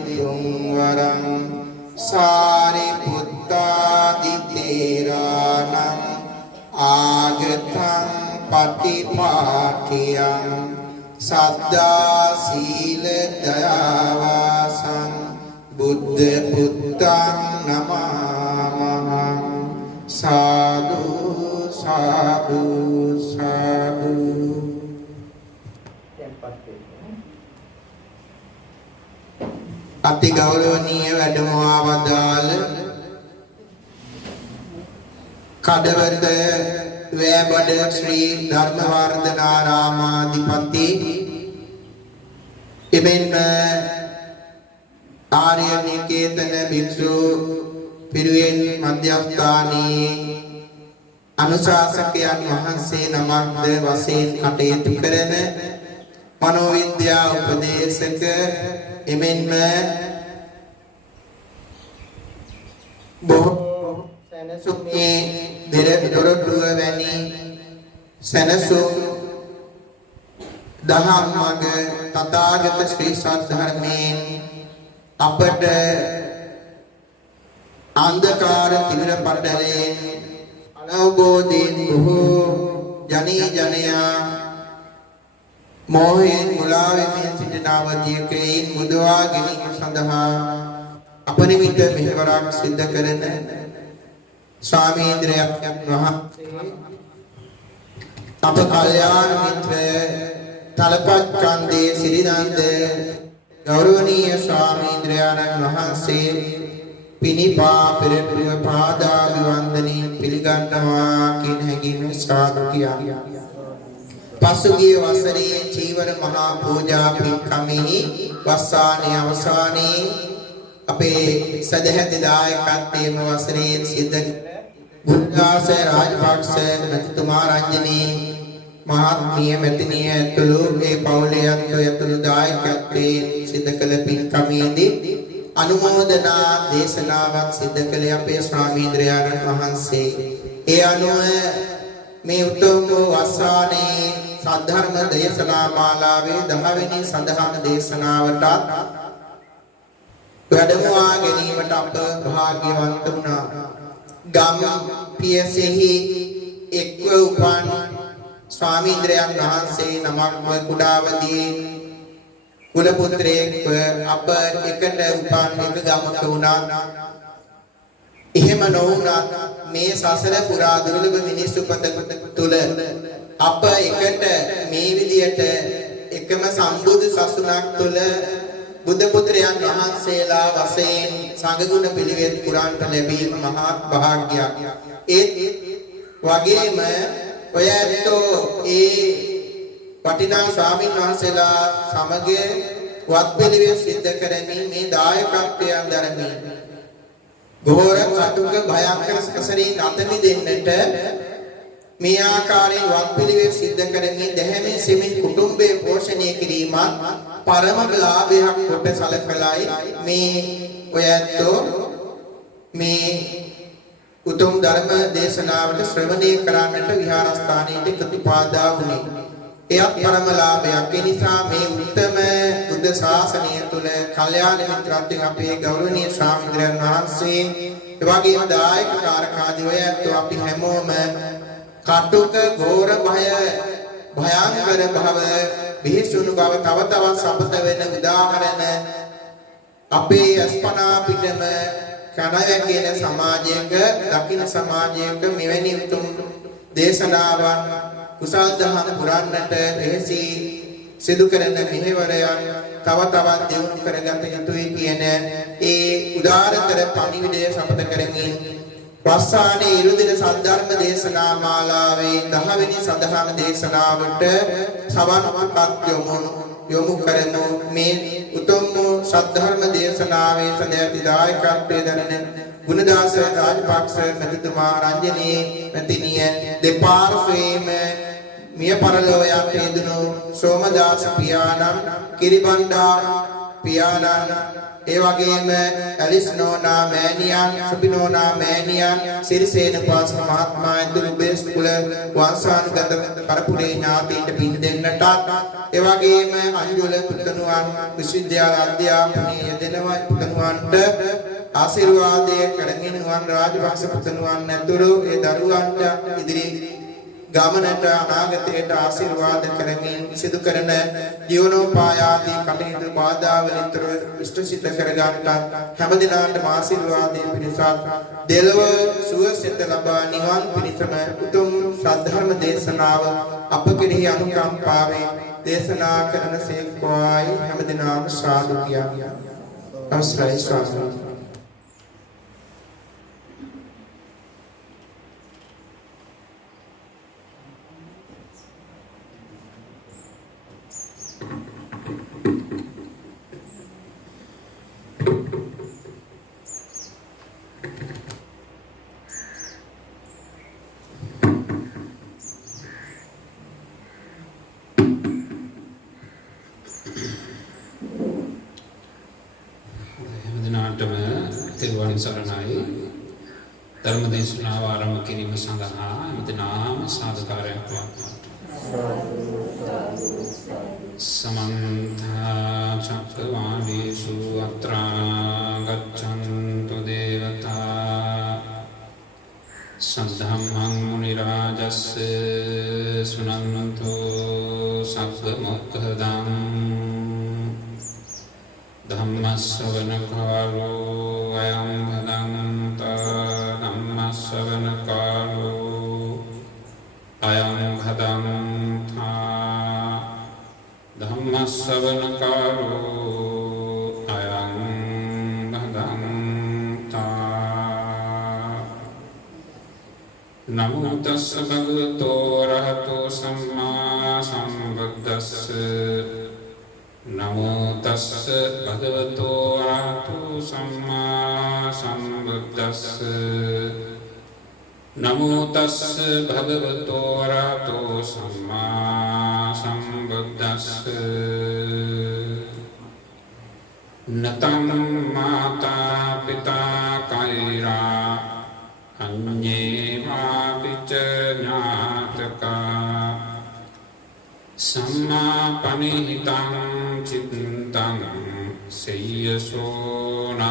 දිතුං වරං සාරිපුත්තාදි තේරාණං ආගතං පටිපාටියං සද්දා සීල දයාවාසං බුද්ධ පුත්තං නමාමහං සාදු සාදු සාදු. අති ගෞරවනීය වැඩමවා වදාළ කඩවත වෑබඩ ශ්‍රී ධර්මවර්ධනාරාමාධිපති එමෙන්ම ආර්ය නිකේතන භික්ෂු පිරිවෙන් මධ්‍යස්ථානයේ අනුශාසකයන් වහන්සේ නමක්ද වශයෙන් කටයුතු කරන මනෝවිද්‍යා උපදේශක එමෙන්ම බොහෝ සැනසුම්ගේ දොරටුව වැනි සැනසුම් දහම් මඟ තථාගත ශ්‍රී සද්ධර්මයෙන් අපට අන්ධකාර තිමිර පටලයෙන් අනවබෝධයෙන් බොහෝ ජනී ජනයා මෝහයෙන් මුලා වෙමින් සිටින අවධියකයින් මුදවා ගැනීම සඳහා අපරිමිත මෙහෙවරක් සිද්ධ කරන ස්වාමීන්ද්‍රයන් වහන්සේ අප කල්යාණ මිත්‍ර තලපත් කන්දේ සිරිනන්ද ගෞරවනීය ස්වාමීන්ද්‍රයන් වහන්සේ පිනිපා පෙරටුව පාදාභිවන්දනයෙන් පිළිගන්නවා කියන හැඟීම සාදු කියනවා. පසුගිය වසරේ චීවර මහා පූජා පින්කමෙහි වස්සානයේ අවසානයේ අපේ සදැහැති දායකත්වයේම වසරේ සිද්ධ බුද්ධාස රාජපක්ෂ මැතිතුමා රංජනී මහත්මිය මැතිණිය ඇතුළු මේ පවුලේ ඇතුළු දායකත්වයෙන් සිද්ධ කළ පින්කමේදී අනුමෝදනා දේශනාවක් සිද්ධ කළේ අපේ ස්වාමීන්ද්‍රයන් වහන්සේ. ඒ අනුව මේ උතුම් වස්සානයේ සද්ධර්ම දේශනා මාලාවේ 10 වෙනි සඳහන් දේශනාවට වැඩමවා ගැනීමට අප භාග්‍යවන්ත වුණා. ගම් පියසෙහි එක්ව උපන් ස්වාමීන්ද්‍රයන් වහන්සේ නමක් කුඩාවදී කුල පුත්‍රයෙක්ව අප එකට උපන් එක ගමක වුණා. එහෙම නොවුණත් මේ සසර පුරා දුර්ලභ මිනිස් උපත තුල අප එකට මේ විදියට එකම සම්බුදු සසුනක් තුල බුද්ධ පුත්‍රයන් වහන්සේලා වශයෙන් සංඝගුණ පිළිවෙත් පුරාන්ට ලැබීම මහා භාග්‍යයක්. ඒ වගේම ඔය ඇත්තෝ ඒ වටිනා ස්වාමීන් වහන්සේලා සමග වත් පිළිවෙත් සිද්ධ කරමින් මේ දායකත්වයන් දරමින් ගෝර කටුක භයංකර සසරින් අත මිදෙන්නට මේ ආකාරයෙන් වත් පිළිවෙත් සිද්ධ කරමින් දැහැමෙන් සෙමින් කුටුම්බය පෝෂණය කිරීමත් පරම ලාභයක් කොට සැලකලායි මේ ඔය ඇත්තෝ මේ උතුම් ධර්ම දේශනාවට ශ්‍රවණය කරන්නට විහාරස්ථානයේ ප්‍රතිපාදා වුණේ. එයත් පරම ලාභයක්. ඒ නිසා මේ උත්තම බුද්ධ ශාසනය තුල කල්යාණ මිත්‍රත්වයෙන් අපේ ගෞරවනීය ස්වාමීන් වහන්සේ එවැගේම දායක කාරකාදී ඔය ඇත්තෝ අපි හැමෝම කටුක ගෝර භයංකර භව බිහිසුණු බව තව තවත් සපත වෙන උදාහරණ අපේ අස්පනා පිටම කණවැකින සමාජයක දකින්න සමාජයක මෙවැනි උතුම් දේශනාවන් කුසල් දහම් පුරන්නට එහි සිදු කරන මෙහෙවරයන් තව තවත් දියුණු කරගත යුතුයි කියන ඒ උදාරතර පණිවිඩය සපත කරමින් වස්සානයේ ඉරුදින සද්ධර්ම දේශනා මාලාවේ 10 වෙනි සඳහන් දේශනාවට සවන්පත් යොමු කරමු. මේ උතුම් සද්ධර්ම දේශනාවේ සදැති දායකත්වයේ දරන ගුණදාස රාජපක්ෂ මැතිතුමා රංජනී මැතිණිය දෙපාර්ශ්වයේම මිය පරලොව යට යෙදුණු සෝමදාස පියාණන් කිරිබණ්ඩා පියාණන් ඒ වගේම ඇලිස් නෝනා මෑණියන් සුබිනෝනා මෑණියන් සිරිසේන පාසක මහත්මයා ඇතුළු බේස් කුල වංශානුගත පරපුරේ ඥාතීන්ට පින් දෙන්නට ඒ වගේම අංජුල පුතණුවන් විශ්වවිද්‍යාල අධ්‍යාපනයේ යෙදෙනවා පුතණුවන්ට ආශිර්වාදයේ කඩගින්නුවන් රාජපක්ෂ පුතණුවන් ඇතුළු ඒ දරුවන්ට ඉදිරි ගමනට අනාගතයට ආශිර්වාද කරමින් සිදු කරන ජීවනෝපායාදී කටයුතු බාධා වලින්තර ඉෂ්ටසිත කරගන්නට හැම දිනාටම ආශිර්වාදයේ පිණිස දෙලව සුවසෙත ලබා නිවන් පිණිසම උතුම් සද්ධර්ම දේශනාව අප කෙරෙහි අනුකම්පාවෙන් දේශනා කරන සේක්වායි හැම දිනාම සාදු කියා. අවසරයි ස්වාමීනි. සරණයි ධර්ම දේශනාව ආරම්භ කිරීම සඳහා මෙතනාම සාදුකාරයක් පවත්වනවා. සමන්ත චක්කවාලේසු අත්‍රා ගච්ඡන්තු දේවතා සද්ධම්මං මුනි රාජස්ස සුනන්තෝ සග්ග මොක්ඛදං ධම්මස්සවන කාලෝ අයං භදංතා ධම්මස්සවන කාලෝ අයං භදංතා ධම්මස්සවන කාලෝ අයං භදංතා නමෝ තස්ස භගවතෝ රහතෝ සම්මා සම්බුද්දස්ස නමෝ තස්ස භගවතෝ අරහතෝ සම්මා සම්බුද්දස්ස නමෝ තස්ස භගවතෝ අරහතෝ සම්මා සම්බුද්දස්ස නතං මාතා පිතා කෛරා අඤ්ඤේ වාපිච ඥාතකා සම්මා පනිහිතං චිත්තං සේයසෝනං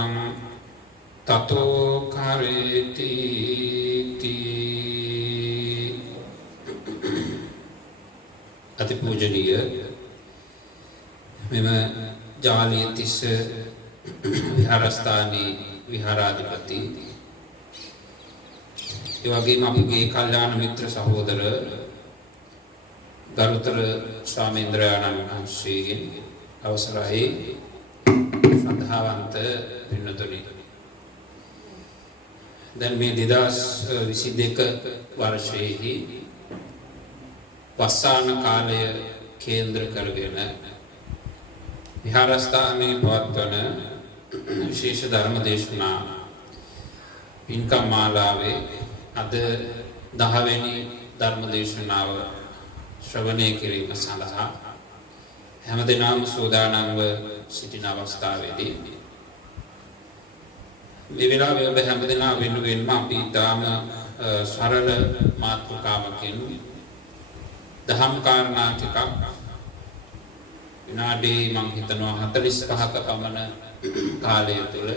තතෝ කරේති අතිපූජනීය මෙම ජාලිය තිස්ස විහාරස්ථානී විහාරාධිපති ඒ වගේම අපගේ කල්යාණ මිත්‍ර සහෝදර ගරුතර ස්වාමීන්ද්‍රයන්න් වහන්සේගෙන් අවසරයි සද්ධාවන්ත පින්නතුනි. දැන් මේ 2022 වර්ෂයේහි වස්සාන කාලය කේන්ද්‍ර කරගෙන විහාරස්ථානයේ පවත්වන විශේෂ ධර්ම දේශනා පින්කම් මාලාවේ අද 10 වෙනි ධර්ම දේශනාව ශ්‍රවණය කිරීම සඳහා හැමදෙනාම සූදානම්ව සිටින අවස්ථාවේදී මේ වෙලාවේ ඔබ හැමදෙනා වෙනුවෙන්ම අපි තාම සරල මාතෘකාවකින් දහම් කාරණා ටිකක් විනාඩි මම හිතනවා 45ක පමණ කාලය තුළ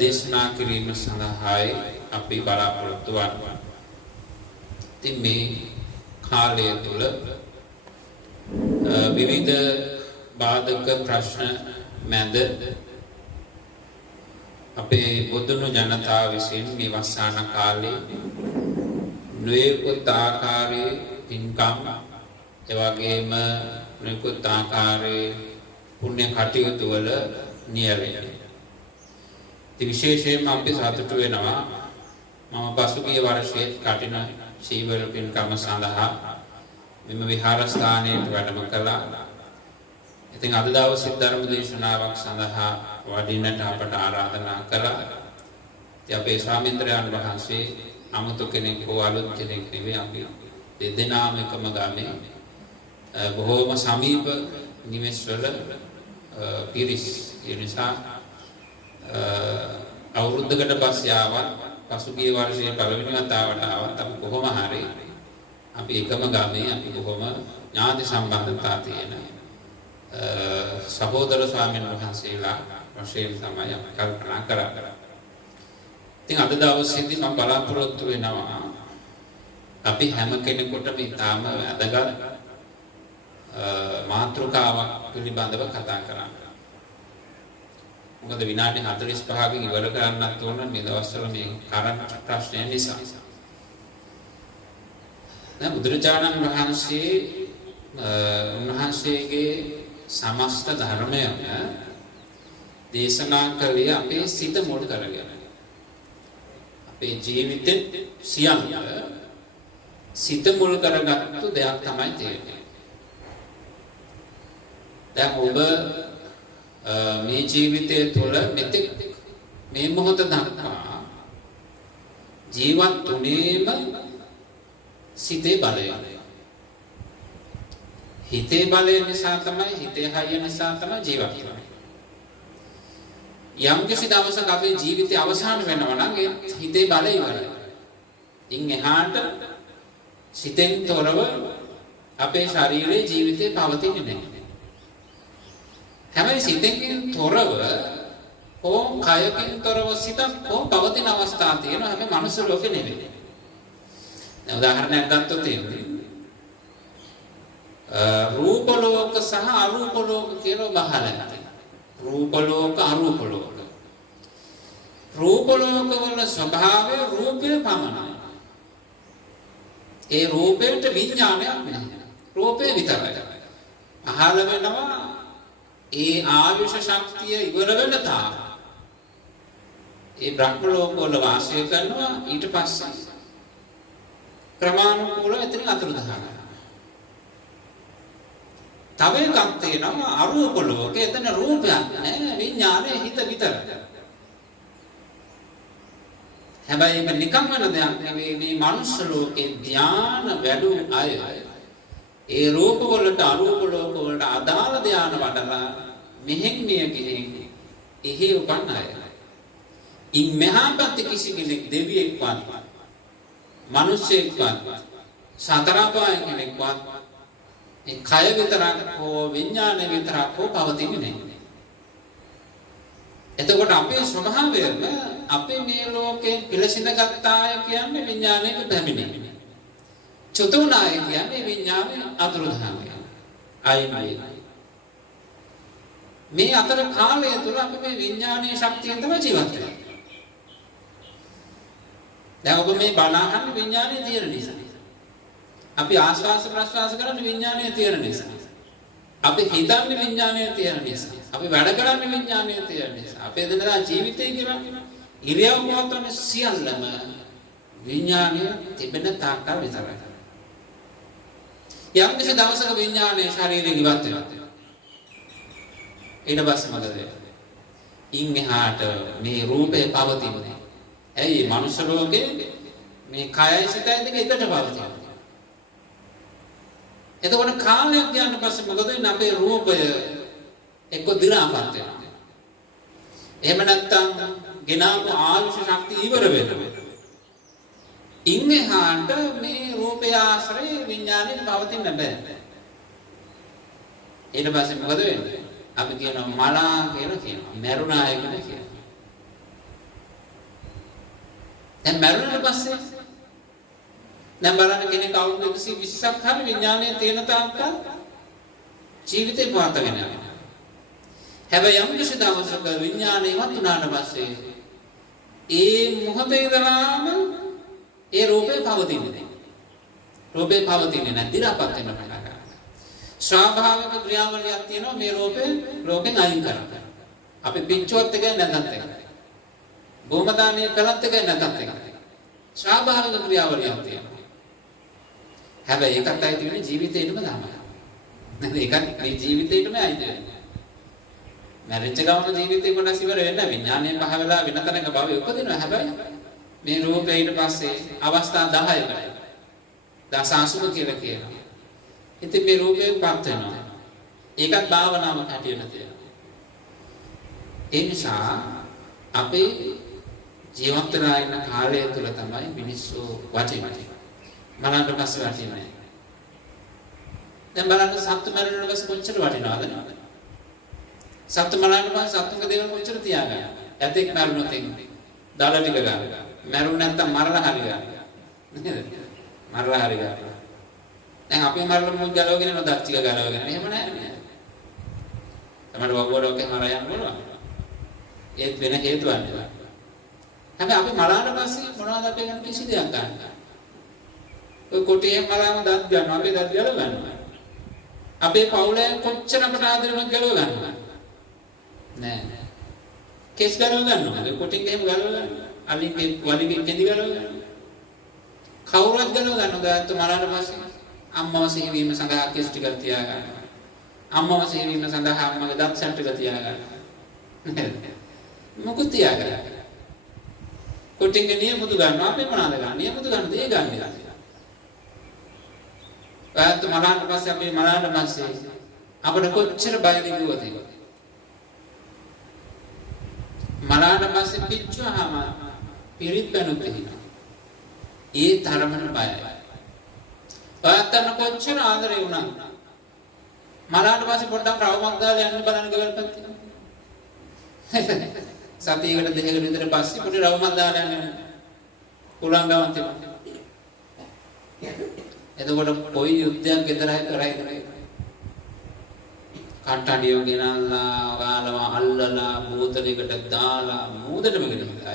දේශනා කිරීම සඳහායි අපි බලාපොරොත්තු වන්නේ. ඉතින් මේ කාලය තුළ විවිධ බාධක ප්‍රශ්න මැද අපේ බොදුනු ජනතාව විසින් මේ වස්සාන කාලේ නොයෙකුත් ආකාරයේ පින්කම් එවැගේම නොයෙකුත් ආකාරයේ පුණ්‍ය කටයුතු වල නියැලෙන්නේ. ඉතින් විශේෂයෙන්ම අපි සතුටු වෙනවා මම පසුගිය වර්ෂයේ කටින සීවර පින්කම සඳහා මෙම විහාරස්ථානයේ වැඩම කළා. ඉතින් අද දවසේ ධර්ම දේශනාවක් සඳහා වඩින්නට අපට ආරාධනා කළා. ඉතින් අපේ ස්වාමීන්ද්‍රයන් වහන්සේ 아무තු කෙනෙක් හෝ අලුත් කෙනෙක් නෙවෙයි, අපි දෙදෙනාම එකම ගාමේ බොහෝම සමීප නිවෙස්වල පිරිස්. ඒ නිසා අවුරුද්දකට පස්සේ ආවත් පසුගිය වර්ෂයේ පළවෙනි වතාවට ආවත් අපි කොහොම හරි අපි එකම ගමේ අපි කොහොම ඥාති සම්බන්ධතා තියෙන සහෝදර ස්වාමීන් වහන්සේලා වශයෙන් තමයි අපි කල්පනා කරන්නේ. ඉතින් අද දවසේදී මම බලාපොරොත්තු වෙනවා අපි හැම කෙනෙකුටම ඉතාම වැදගත් මාතෘකාවක් පිළිබඳව කතා කරන්න. මොකද විනාඩි 45කින් ඉවර කරන්නත් ඕන මේ දවස්වල මේ කරන්ට් ප්‍රශ්නය නිසා. දැන් බුදුරජාණන් වහන්සේ උන්වහන්සේගේ සමස්ත ධර්මය දේශනා කළේ අපේ සිත මුල් කරගෙන. අපේ ජීවිතේ සියල්ල සිත මුල් කරගත්තු දෙයක් තමයි තියෙන්නේ. දැන් ඔබ මේ ජීවිතය තුළ මෙතෙක් මේ මොහොත දක්වා ජීවත් වුණේම සිතේ බලය. හිතේ බලය නිසා තමයි, හිතේ හයිය නිසා තමයි ජීවත් වෙන්නේ. යම් කිසි දවසක අපේ ජීවිතය අවසන් වෙනවා නම් ඒ හිතේ බලය ඉවරයි. ඉන් එහාට සිතෙන් තොරව අපේ ශරීරයේ ජීවිතේ පවතින්නේ නැහැ. හැබැයි සිතෙන් තොරව හෝ කයකින් තොරව සිතක් හෝ පවතින අවස්ථා තියෙනවා. හැබැයි මනුස්ස ලෝකෙ නෙවෙයි. දැන් උදාහරණයක් ගත්තොත් රූප ලෝක සහ අරූප ලෝක කියලා බහලා තියෙනවා. රූප ලෝක අරූප ලෝක. රූප ලෝක වල ස්වභාවය රූපේ පමණයි. ඒ රූපේට විඥානයක් නැහැ. රූපේ විතරයි. අහල වෙනවා ඒ ආයුෂ ශක්තිය ඉවර වෙන තාක් ඒ බ්‍රහ්ම ලෝක වල වාසය කරනවා. ඊට පස්සේ ක්‍රමානුකූලව එතනින් අතුරුදහනවා. තව එකක් තියෙනවා අරූප ලෝකේ. එතන රූපයක් නැහැ, විඥානයේ හිත විතරයි. හැබැයි මේක නිකම් වෙන දෙයක් නෙවෙයි. මේ මනුස්ස ලෝකේ ධාන වැඩි අය ඒ රූප වලට අරූප ලෝක වලට අදාළ ධාන වඩලා මෙහෙන් මිය ගිහින් එහි උපන් අය. ඉන් මෙහා පැත්තේ කිසි කෙනෙක් දෙවියෙක්වත් මිනිසෙක්වත් සතර පාය කෙනෙක්වත් ඒ කය විතරක් හෝ විඥාන විතරක් හෝ පවතින්නේ නැහැ. එතකොට අපේ ස්වභාවය අපේ මේ ලෝකේ පිළිසිඳගත් අය කියන්නේ විඥානයක පැමිණෙන්නේ. චතුනාය කියන්නේ විඥානයේ අතුරුදහනය. අයිමයි. මේ අතර කාලය තුල අපි මේ විඥානීය ශක්තියෙන් තමයි ජීවත් වෙන්නේ. දැන් ඔබ මේ බණ අහන්නේ විඥානයේ තියෙන නිසා. අපි ආස්වාස ප්‍රස්වාස කරන්නේ විඥානයේ තියෙන නිසා. අපි හිතන්නේ විඥානයේ තියෙන නිසා. අපි වැඩ කරන්නේ විඥානයේ තියෙන නිසා. අපේ දිනදා ජීවිතේ කියලා ඉරියව් පවත්වන සියල්ලම විඥානයේ තිබෙන තාක්කල් විතරයි. යම් කිසි දවසක විඥානයේ ශරීරයෙන් ඉවත් වෙනවා. ඊට පස්සේ මොකද වෙන්නේ? ඉන් එහාට මේ රූපේ පවතින්නේ. ඇයි මනුෂ්‍ය ලෝකේ මේ කයයි සිතයි දෙක එකට පවතිනවා. එතකොට කාලයක් ගියාට පස්සේ මොකද වෙන්නේ? අපේ රූපය එක්ක දිනාපත් වෙනවා. එහෙම නැත්නම් ගෙනාවු ආයුෂ ශක්තිය ඉවර වෙනවා. ඉන් එහාට මේ රූපය ආශ්‍රේ විඥාණයෙන් පවතින්න බෑ. ඊට පස්සේ මොකද වෙන්නේ? අපි කියනවා මලා කියලා කියනවා. මරුණා කියලා කියනවා. දැන් මරුණාට පස්සේ දැන් බලන්න කෙනෙක් අවුරුදු 120ක් හරි විඥානයේ තියෙන තාක්කල් ජීවිතේ පවත්වාගෙන යනවා. හැබැයි යම් කිසි දවසක විඥානය ඉවත් වුණාට පස්සේ ඒ මොහොතේ ඉඳලාම ඒ රූපේ පවතින්නේ නැහැ. රූපේ පවතින්නේ නැහැ. දිලාපත් වෙන පටන් ගන්නවා. ස්වාභාවික ක්‍රියාවලියක් තියෙනවා මේ රූපේ ලෝකෙන් අයින් කරන්න. අපි පිච්චුවත් එක නැතත් එක. භූමදානිය කළත් එක නැතත් එක. ස්වාභාවික ක්‍රියාවලියක් තියෙනවා. හැබැයි ඒකත් අයිති වෙන්නේ ජීවිතේටම තමයි. නේද? ඒකත් මේ ජීවිතේටම අයිති වෙන්නේ. මැරිච්ච ගමන ජීවිතේ කොටස් ඉවර වෙන්නේ විඥානයෙන් පහ වෙලා වෙන තැනක භවයේ උපදිනවා. හැබැයි මේ රූපේ ඊට පස්සේ අවස්ථා 10කට දසාසුම කියලා කියනවා. ඉතින් මේ රූපේ පත් වෙනවා. ඒකත් භාවනාවක් හැටියට තියෙනවා. ඒ නිසා අපේ ජීවත් වෙලා ඉන්න කාලය තුළ තමයි මිනිස්සු වටින්නේ. මලකට පස්සේ වටින්නේ නැහැ. දැන් බලන්න සත්තු මරණ පස්සේ කොච්චර වටිනවද? සත්තු මරණ පස්සේ සත්තුන්ගේ දේවල් කොච්චර තියාගන්න. ඇතෙක් මරුණොත් දාලා ටික ගන්න. මරුණ නැත්තම් මරලා හරි ගන්න. නේද? මරලා හරි ගන්න. දැන් අපි මරලා මුත් ගලවගෙන නෝ දත් ටික ගලවගෙන. එහෙම නැහැ. තමයි වගවලෝකේ මරයන් බලනවා. ඒත් වෙන හේතුවක් නෙවෙයි. හැබැයි අපි මරාට පස්සේ මොනවද අපේ ගන්න කිසි දෙයක් ගන්න. ඔය කොටියෙන් මරාම දත් ගන්නවා. අපේ දත් ගලව ගන්නවා. අපේ පවුලේ කොච්චර අපට ආදරෙන්වත් ගලව ගන්නවා. නෑ. කෙස් ගලව ගන්නවා. ඒ කොටින් එහෙම ගලව ගන්නවා. අලිගේ වලිගේ කෙඳි ගලව ගන්නවා. කවුරුත් ගලව ගන්නවා. දැන් තු මරාට පස්සේ අම්මව සිහිවීම සඳහා කෙස් ටිකක් තියා ගන්නවා. අම්මව සිහිවීම සඳහා අම්මගේ දත් සැට් ටික තියා ගන්නවා. නේද? මොකද තියා ගන්නවා. කොටින්ගේ නියමුතු ගන්නවා. අපේ මොනවාද ගන්න? නියමුතු ගන්න දේ ගන්න. ආත් මරාට පස්සේ අපි මරාට පස්සේ අපිට කොච්චර බයද කිව්වද? මරාට පස්සේ පිච්චුවාම පිරිත් බැනුත් හිනා. ඒ තරමට බයයි. ඔයත්තන කොච්චර ආදරේ වුණා. මරාට පස්සේ පොඩ්ඩක් රවුමක් දාලා යන්න බලන්න ගෙවල් පැත්තේ. සතියකට දෙකකට විතර පස්සේ පොඩි රවුමක් දාලා යන්න. කුලංගාවන් තිබුණා. එතකොට කොයි යුද්ධයක් ගෙදරයි කරයිද? කට්ටඩියෝ ගෙනල්ලා ගාලව අල්ලලා බෝතලයකට දාලා මූදටම ගෙනල්ලා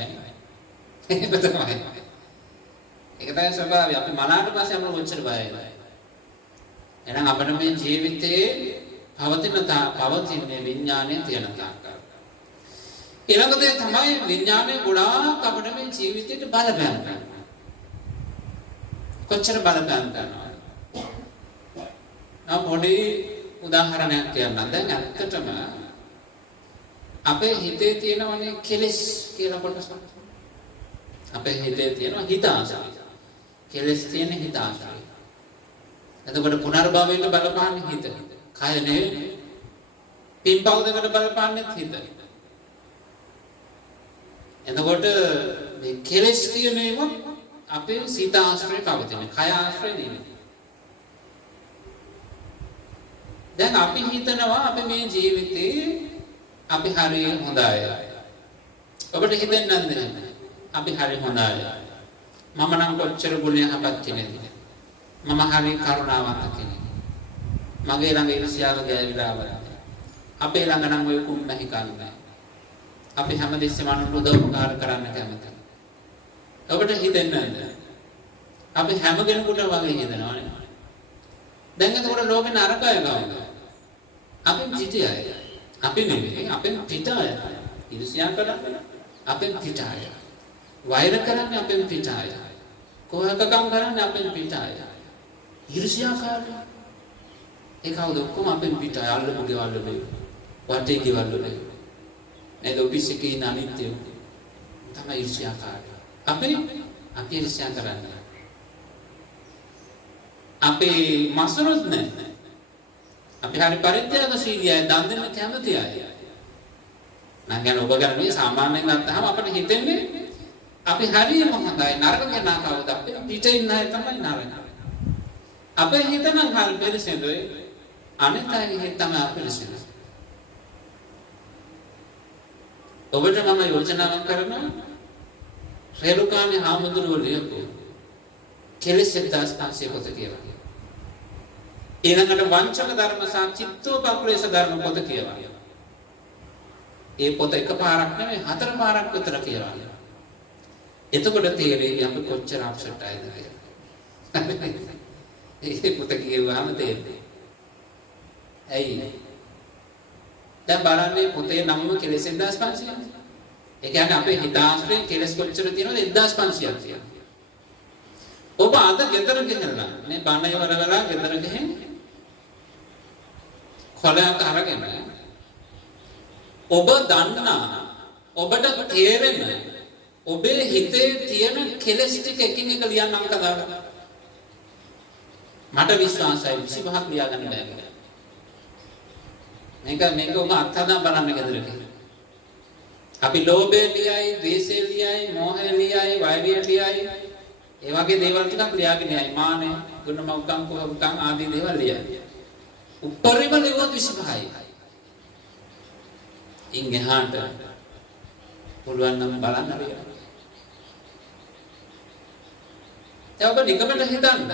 ඒක තමයි. ඒක තමයි ස්වභාවය. අපි මනාට පස්සේ අපර කොච්චර බයයිද? එහෙනම් අපිට මේ ජීවිතේ පවතින විඥානයේ තියෙන තාක්ක. ඊළඟට තමයි විඥානයේ ගොඩාක් අපිට මේ ජීවිතේට බලපෑම් කරනවා. කොච්චර බලපෑම් කරනවද? පොඩි උදාහරණයක් කියන්නම්. දැන් ඇත්තටම අපේ හිතේ තියෙනවනේ කෙලෙස් කියලා කොටස. අපේ හිතේ තියෙනවා හිත ආශාව. කෙලෙස් තියෙන හිත ආශාව. එතකොට පුනර්භවයට බලපාන්නේ හිත. කය නෙවෙයි. පින්පව් දෙකට බලපාන්නේ හිත. එතකොට මේ කෙලෙස් කියන ඒවා අපේ සිත ආශ්‍රය පවතින. කය ආශ්‍රය නෙවෙයි. දැන් අපි හිතනවා අපි මේ ජීවිතේ අපි හරි හොඳයි. ඔබට හිතෙන්නේ නැද්ද? අපි හරි හොඳයි. මම නම් කොච්චර ගුණයහපත් කෙනෙක්ද? මම හරි කරුණාවන්ත කෙනෙක්. මගේ ළඟ ඉරිසියාව ගෑවිලා වරද. අපේ ළඟ නම් ඔය කුම් නැහැ කන්නේ. අපි හැමදෙස්සෙම අනුන්ට උදව්පකාර කරන්න කැමතියි. ඔබට හිතෙන්නේ නැද්ද? අපි හැම කෙනෙකුට වගේ හිතනවානේ. දැන් එතකොට ලෝකේ නරකය ගාවද? අපි පිටය. අපි නෙමෙයි අපෙන් පිටය. ඉරිසියා කරන්නේ අපෙන් පිටය. වෛර කරන්නේ අපෙන් පිටය. කොහකකම් කරන්නේ අපෙන් පිටය. ඉරිසියාකාරය. ඒ කවුද ඔක්කොම අපෙන් පිටය. අල්ලපු ගෙවල් වල වටේ ගෙවල් වල. නේද ඔෆිස් එකේ ඉන්න අනිත්‍යය. තමයි ඉරිසියාකාරය. අපි ඉරිසියා කරන්නේ. අපේ මසරුත් නැහැ. අපි හරි පරිත්‍යාගශීලීයි දන් දෙන්න කැමති අය. නම් ගැන ඔබ ගැන මේ සාමාන්‍යයෙන් ගත්තාම අපිට හිතෙන්නේ අපි හරියම හොඳයි නරක කෙනා කවුද? අපේ පිටේ ඉන්න අය තමයි නරක. අපේ හිත නම් හරි පිළිසෙඳුයි. අනිත් අයගේ හිත තමයි අපිරිසිදු. ඔබට මම යෝජනාවක් කරනවා රේරුකාණේ හාමුදුරුවෝ ලියපු කෙලෙස් 1500 පොත කියලා. ඊළඟට වංචක ධර්ම සහ චිත්තෝපක්ලේශ ධර්ම පොත කියලා. ඒ පොත එකපාරක් නෙමෙයි 4 පාරක් විතර කියලා. එතකොට තේරෙයි අපි කොච්චර අප්සෙට් ආයද කියලා. ඒ පොත කියවහම තේරෙයි. ඇයි? දැන් බලන්නේ පොතේ නම කෙලෙස් 1500. ඒ කියන්නේ අපේ හිතාශ්‍රයෙන් කෙලෙස් කොච්චර තියෙනවද? 1500ක් තියෙනවා. ඔබ අද ගෙදර ගිහලා මේ බණ ඉවර වෙලා ගෙදර ගිහින් කොලයක් අරගෙන ඔබ දන්නා ඔබට තේරෙන ඔබේ හිතේ තියෙන කෙලෙස් ටික එකින් එක ලියන්න අංක දාලා මට විශ්වාසයි 25ක් ලියා ගන්න බෑ. මේක ඔබ අත්හදා බලන්න ගෙදර ගිහින් අපි ලෝභය ලියයි, ද්වේෂය ලියයි, මෝහය ලියයි, වෛරය ලියයි. ඒ වගේ දේවල් ටිකක් ලියාගෙන යයි. මානෙ, ගුණමෞකම්, කෝපකම් ආදී දේවල් ලියයි. උපරිම ලියුවොත් 25යි. ඉන් එහාට පුළුවන් නම් බලන්න ලියන්න. දැන් ඔබ නිකමට හිතන්න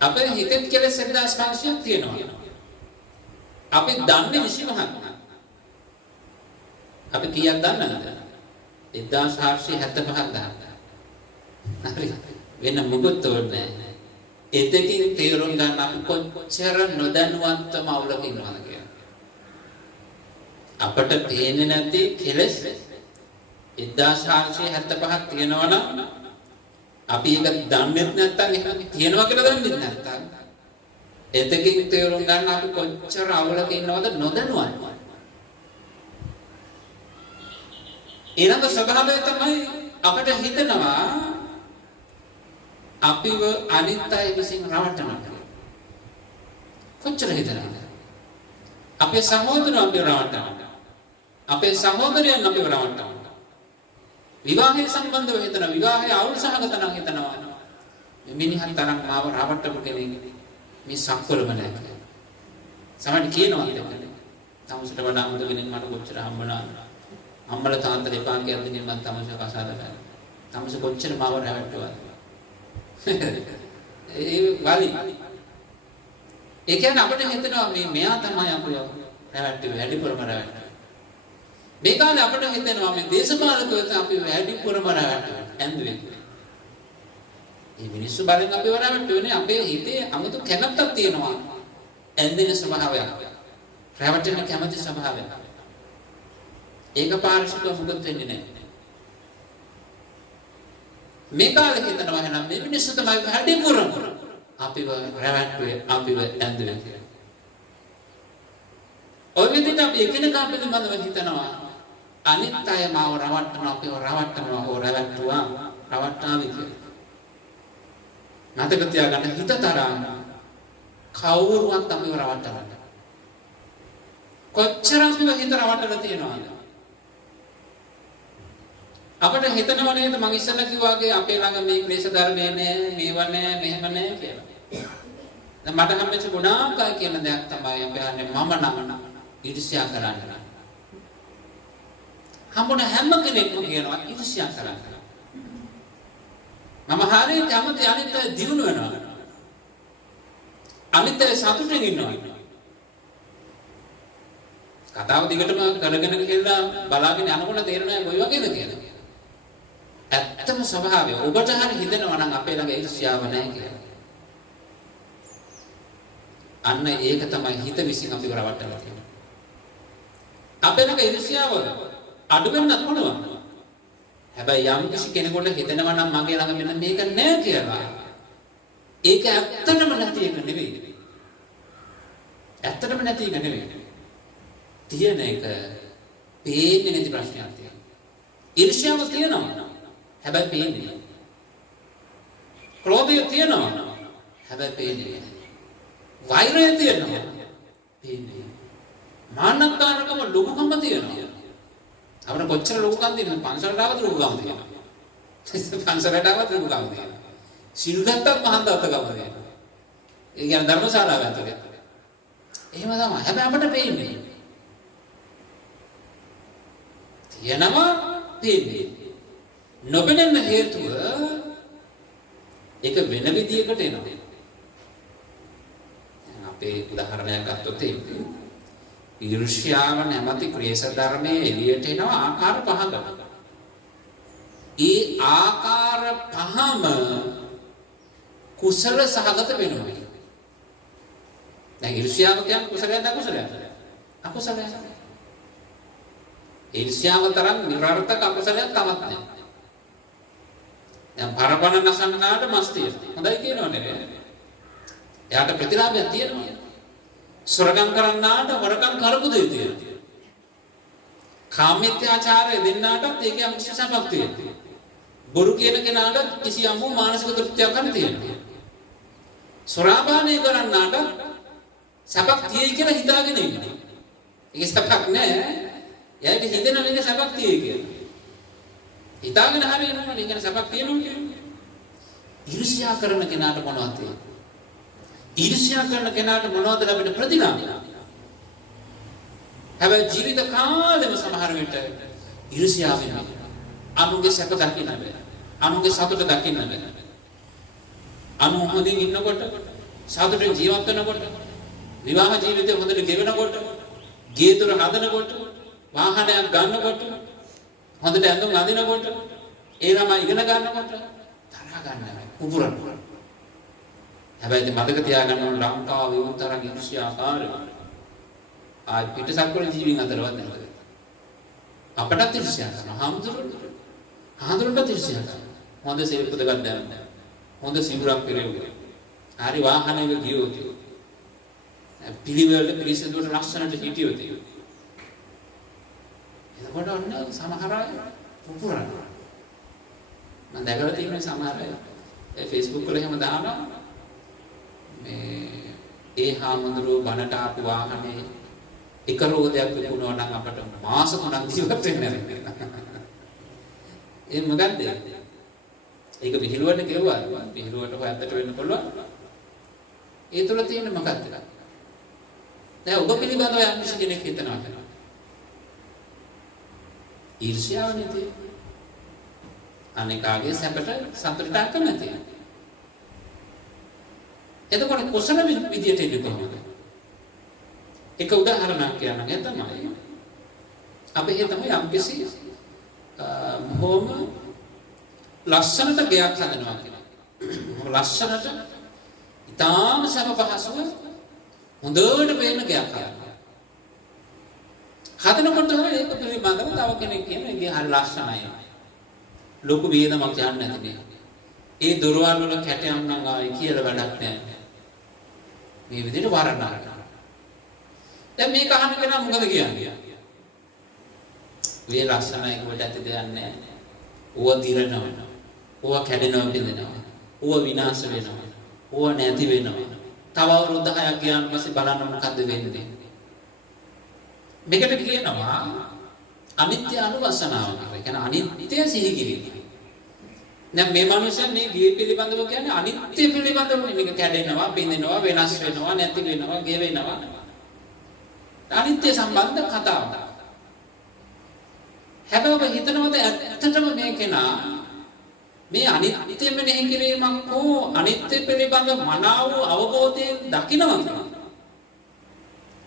අපේ හිතේ කෙලෙස් 1500ක් තියෙනවා. අපි දන්නේ 25ක්. අපි කීයක් දන්නවද? 1475ක් දන්නවා. හරි. වෙන මොකද ඕනේ? එතකින් තේරුම් ගන්න අපි කොච්චර නොදැනුවත්වම අවුලක ඉන්නවද කියලා. අපට පේන්නේ නැති කෙලෙස් 1475ක් තියෙනවා නම් අපි ඒක දන්නේ නැත්නම් එහෙම තියෙනවා කියලා දන්නේ නැත්නම් එතකින් තේරුම් ගන්න අපි කොච්චර අවුලක ඉන්නවද නොදැනුවත්. ඊළඟ ස්වභාවය තමයි අපිට හිතනවා අපිව අනිත් අය විසින් රවටනවා කියලා. කොච්චර හිතනවද? අපේ සහෝදරයන් අපිව රවටනවා. අපේ සහෝදරයන් අපිව රවටනවා. විවාහය සම්බන්ධව හිතන විවාහය අවුල් සහගත නම් හිතනවා. මිනිහන් තරම් මාව රවටපු කෙනෙක් මේ සක්වලම නැහැ. සමහර කියනවා දෙන්නේ. තමුසට වඩා හොඳ කෙනෙක් මට කොච්චර හම්බුණාද? අම්මලා තාත්තලා එපා කියන දේ මම තමසක අසාද ගන්න. තමස කොච්චර මාව රැවටුවාද? ඒ වලි. ඒ කියන්නේ අපිට හිතෙනවා මේ මෙයා තමයි අපිව රැවටුවේ වැඩිපුරම රැවටුවේ. මේ කාලේ අපිට හිතෙනවා මේ දේශපාලකයෝ තමයි අපිව වැඩිපුරම රැවටුවේ. ඇන්දුවේ. මේ මිනිස්සු බලෙන් අපිව රැවටුවේනේ අපේ හිතේ 아무තු කැමැත්තක් තියෙනවා. ඇන්දෙන ස්වභාවයක්. රැවටෙන කැමැති ස්වභාවයක්. ඒක පාරිශුද්ධ මොකද වෙන්නේ නැහැ. මේ කාලේ හිතනවා එහෙනම් මේ මිනිස්සු තමයි වැඩිපුරම අපිව රැවටුවේ අපිව ඇඳුවේ කියලා. ඔය විදිහට අපි එකිනෙකා පිළිබඳව හිතනවා අනිත් අය මාව රවට්ටනවා අපිව රවට්ටනවා හෝ රැවට්ටුවා රවට්ටාවි කියලා. මතක තියාගන්න හිත තරම් කවුරුවත් අපිව රවට්ටනවා. කොච්චර අපිව හිත රවට්ටලා තියෙනවද? අපිට හිතනව නේද මම ඉස්සෙල්ලා කිව්වා වගේ අපේ ළඟ මේ ක්ලේශ ධර්මය නෑ මේව නෑ මෙහෙම නෑ කියලා. දැන් මට හම්බෙච්ච ගුණාංක කියන දෙයක් තමයි අපි අහන්නේ මම නම් ඊර්ෂ්‍යා කරන්නේ. හම්බුන හැම කෙනෙක්ම කියනවා ඊර්ෂ්‍යා කරන්නේ. මම හරියට යමත අනිත් අය දිනු වෙනවා. අනිත් අය සතුටින් ඉන්නවා. කතාව දිගටම කරගෙන ගිහලා බලාගෙන යනකොට තේරෙනවා කොයි වගේද කියලා. ඇත්තම ස්වභාවය ඔබට හරි හිතෙනවා නම් අපේ ළඟ ඊර්ෂ්‍යාව නැහැ කියලා. අන්න ඒක තමයි හිත විසින් අපිව රවට්ටලා තියෙන්නේ. අපේ ළඟ ඊර්ෂ්‍යාව අඩු වෙන්නත් පුළුවන්. හැබැයි යම් කිසි කෙනෙකුට හිතෙනවා නම් මගේ ළඟ මෙන්න මේක නැහැ කියලා. ඒක ඇත්තටම නැති එක නෙවෙයි. ඇත්තටම නැති එක නෙවෙයි. තියෙන එක පේන්නේ නැති ප්‍රශ්නයක් තියෙනවා. ඊර්ෂ්‍යාව තියෙනවා. හැබැයි පේන්නේ නැහැ. ක්‍රෝධය තියෙනවා. හැබැයි පේන්නේ නැහැ. වෛරය තියෙනවා. පේන්නේ නැහැ. මාන්නකාරකම ලොකුකම තියෙනවා. අපර කොච්චර ලොකුකම් තියෙනවද? පන්සලට ආවත් ලොකුකම් තියෙනවා. පන්සලට ආවත් ලොකුකම් තියෙනවා. සිල්ගත්තත් මහන්දත්තකම තියෙනවා. ඒ කියන්නේ ධර්මශාලාව ඇතුලේ. එහෙම තමයි. හැබැයි අපිට පේන්නේ නැහැ. තියෙනවා පේන්නේ. නොබෙනෙන හේතුව ඒක වෙන විදියකට එනවා. අපේ උදාහරණයක් ගත්තොත් ඊර්ෂ්‍යාව නැමැති ක්ලේශ ධර්මයේ එළියට එනවා ආකාර පහකට. ඒ ආකාර පහම කුසල සහගත වෙනවා. දැන් ඊර්ෂ්‍යාව කියන්නේ කුසලයක්ද අකුසලයක්ද? අකුසලයක්. ඊර්ෂ්‍යාව තරම් නිර්ාර්ථක අකුසලයක් තවත් නැහැ. දැන් පරපණ නසන්නාට මස් තියෙනවා. හොඳයි කියනවනේ. එයාට ප්‍රතිලාභයක් තියෙනවා. සොරකම් කරන්නාට වරකම් කරපු දෙයක් තියෙනවා. කාමීත්‍යාචාරය දෙන්නාටත් ඒකේ අංශසපක් තියෙනවා. බොරු කියන කෙනාට කිසියම් වූ මානසික තෘප්තියක් ගන්න තියෙනවා. සොරාපානය කරන්නාට සපක් තියෙයි කියලා හිතාගෙන ඉන්නවා. ඒක සපක් නෑ. එයාට හිතෙන මේක සබක් තියෙයි කියලා. හිතාගෙන හරියනවා නේ කියන සබක් තියෙනවා කියන්නේ. ඊර්ෂ්‍යා කරන කෙනාට මොනවද තියෙන්නේ? ඊර්ෂ්‍යා කරන කෙනාට මොනවද ලැබෙන ප්‍රතිලාභ? හැබැයි ජීවිත කාලෙම සමහර විට ඊර්ෂ්‍යාවෙන් අනුගේ සැප දකින්න බෑ. අනුගේ සතුට දකින්න බෑ. අනු හොඳින් ඉන්නකොට සතුටින් ජීවත් වෙනකොට විවාහ ජීවිතය හොඳට ගෙවෙනකොට ගේ දොර හදනකොට වාහනයක් ගන්නකොට හොඳට ඇඳුම් අඳිනකොට ඒ ළමයි ඉගෙන ගන්නකොට තරහ ගන්න නැහැ උපුරන. හැබැයි ඉතින් මතක තියාගන්න ඕන ලංකාව විතරක් ඊර්ෂ්‍යාකාරයි. ආයි පිටසක්වල ජීවින් අතරවත් නැහැ. අපටත් ඊර්ෂ්‍යා කරනවා. හාමුදුරුවන්ට ඊර්ෂ්‍යා කරනවා. හොඳ සෙල්පු දෙකක් දැම්ම. හොඳ සිවුරක් පෙරෙව්වා. හරි වාහනයක ගියොත් පිළිවෙලට පිළිසඳුවට ලස්සනට හිටියොත් එතකොට ඔන්න සමහර අය පුපුරනවා. මම දැකලා තියෙනවා සමහර අය ඒ Facebook වල එහෙම දානවා මේ ඒ හාමුදුරුවෝ බණට ආපු වාහනේ එක රෝදයක් විකුණනවා නම් අපට මාස 3ක් ජීවත් වෙන්න බැහැ. ඒ මොකද්ද? ඒක විහිළුවට කෙරුවා. විහිළුවට හොයන්නට වෙන්න පුළුවන්. ඒ තුල තියෙන මොකක්ද? දැන් ඔබ පිළිබඳව යම් කිසි කෙනෙක් හිතනවා කියලා. ඊර්ෂ්‍යාව නැති. අනේකාගේ සැපට සතුටට අකමැති. එතකොට කුසල විදියට ඉන්නේ කොහොමද? එක උදාහරණයක් කියන්නම්. ඒ තමයි අපි හිතමු යම් කිසි බොහොම ලස්සනට ගයක් හදනවා කියලා. ලස්සනට ඉතාම සම පහසුව හොඳට පේන ගයක් හදනවා. හදනකොට ඒක පිළිබඳව තව කෙනෙක් කියන එක හරි ලස්සනයි. ලොකු වේදමක් යන්නේ නැති නේ. ඒ දොරවල් වල කැටයම් නම් ආයි කියලා වැඩක් නැහැ. මේ විදිහට වරණා. දැන් මේක අහන කෙනා මොකද කියන්නේ? මේ ලස්සනයි කොට ඇති දෙයක් නැහැ. ඌව දිරනවා. ඌව කැඩෙනවා බින්දෙනවා. ඌව විනාශ වෙනවා. ඌව නැති වෙනවා. තව අවුරුදු 10ක් ගියාන් පස්සේ බලන්න මොකද්ද වෙන්නේ? මේකට කියනවා අනිත්‍ය අනුවසනාව කියලා. ඒ කියන්නේ අනිත්‍ය සිහි කිරීම. දැන් මේ මනුස්සයන් මේ ගේ පිළිබඳව කියන්නේ අනිත්‍ය පිළිබඳව මේක කැඩෙනවා, බින්දෙනවා, වෙනස් වෙනවා, නැති වෙනවා, ගෙවෙනවා. අනිත්‍ය සම්බන්ධ කතාව. හැබැයි ඔබ හිතනවද ඇත්තටම මේකේනා මේ අනිත්‍ය මෙනෙහි කිරීමක් හෝ අනිත්‍ය පිළිබඳ මනාව අවබෝධයෙන් දකින්නවද?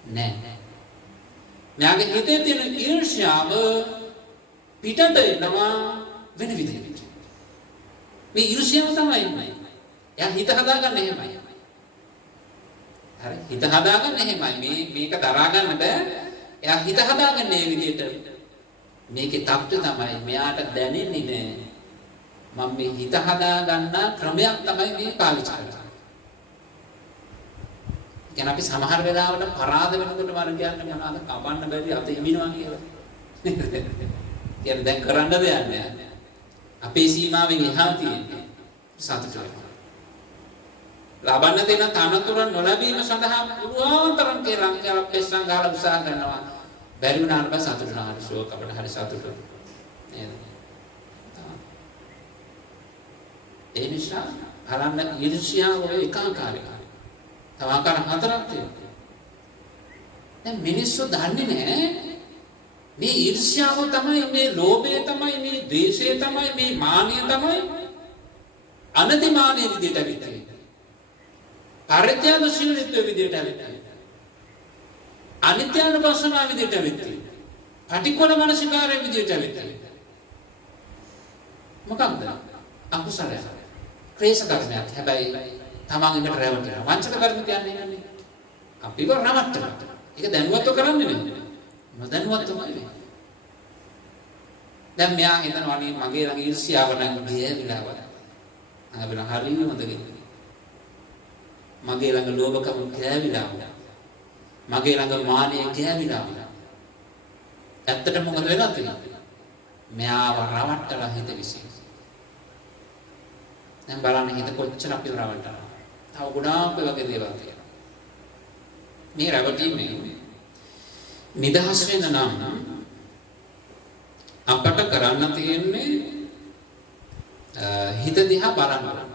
නෑ. මෙයාගේ හිතේ තියෙන ඊර්ෂ්‍යාව පිටට එනවා වෙන විදිහකට. මේ ඊර්ෂ්‍යාව තමයි ඉන්නේ. එයා හිත හදාගන්න එහෙමයි. හරි හිත හදාගන්න එහෙමයි. මේක දරා ගන්න බෑ. එයා හිත හදාගන්න මේ විදිහට. මේකේ தත්ත්වය තමයි මෙයාට දැනෙන්නේ නෑ. මම මේ හිත හදාගන්න ක්‍රමයක් තමයි මේ පාවිච්චි කරන්නේ. කියන අපි සමහර වෙලාවට පරාද වෙනකොට මම කියන්නේ මොනවාද කපන්න බැරි අත හිමිනවා කියලා. කියන්නේ දැන් කරන්න දෙයක් නෑ. අපේ සීමාවෙන් එහා තියෙන්නේ සතුට වෙනවා. ලබන්න දෙන තනතුර නොලැබීම සඳහා පුරාතරම් කියලා පෙස්සන් ගහලා උත්සාහ කරනවා. බැරි වුණාට පස්සේ සතුට වෙනවා. හරි ෂෝක් අපිට හරි සතුට නේද? ඒ නිසා හරන්න ඊර්ෂ්‍යාව ඔය ඒකාකාරයි. තව ආකාර හතරක් තියෙනවා. දැන් මිනිස්සු දන්නේ නැහැ මේ ඊර්ෂ්‍යාව තමයි මේ ලෝභය තමයි මේ ද්වේෂය තමයි මේ මානය තමයි අනතිමානීය විදියට විතරයි. පරිත්‍යාගශීලීත්වයේ විදියට විතරයි. අනිත්‍යනුපස්සනා විදියට විතරයි. පටික්කුල මනසිකාරයේ විදියට විතරයි. මොකක්ද? අකුසලය. ක්ලේශ කර්මයක්. හැබැයි තමන්ගෙන් රැවටෙනවා. වංචක කර්ම කියන්නේ නෙමෙයි. අපිව රවට්ටනවා. ඒක දැනුවත්ව කරන්නේ නෙමෙයි. නොදැනුවත්වමයි. දැන් මෙයා හිතනවා අනේ මගේ ළඟ ඊර්ෂ්‍යාව නම් ගියවිලා වගේ. අපිට හරියම හොඳ කෙනෙක්. මගේ ළඟ ලෝභකම ගෑවිලා වුණා. මගේ ළඟ මානය ගෑවිලා වුණා. ඇත්තට මොකද වෙලා තියෙන්නේ? මෙයාව රවට්ටලා හිත විසින්. දැන් බලන්න හිත කොච්චර අපිව රවට්ටනවා. තව ගොඩාක් වගේ දේවල් තියෙනවා. මේ රැවටීමේ නිදහස් වෙන්න නම් කරන්න තියෙන්නේ හිත දිහා බලන්න.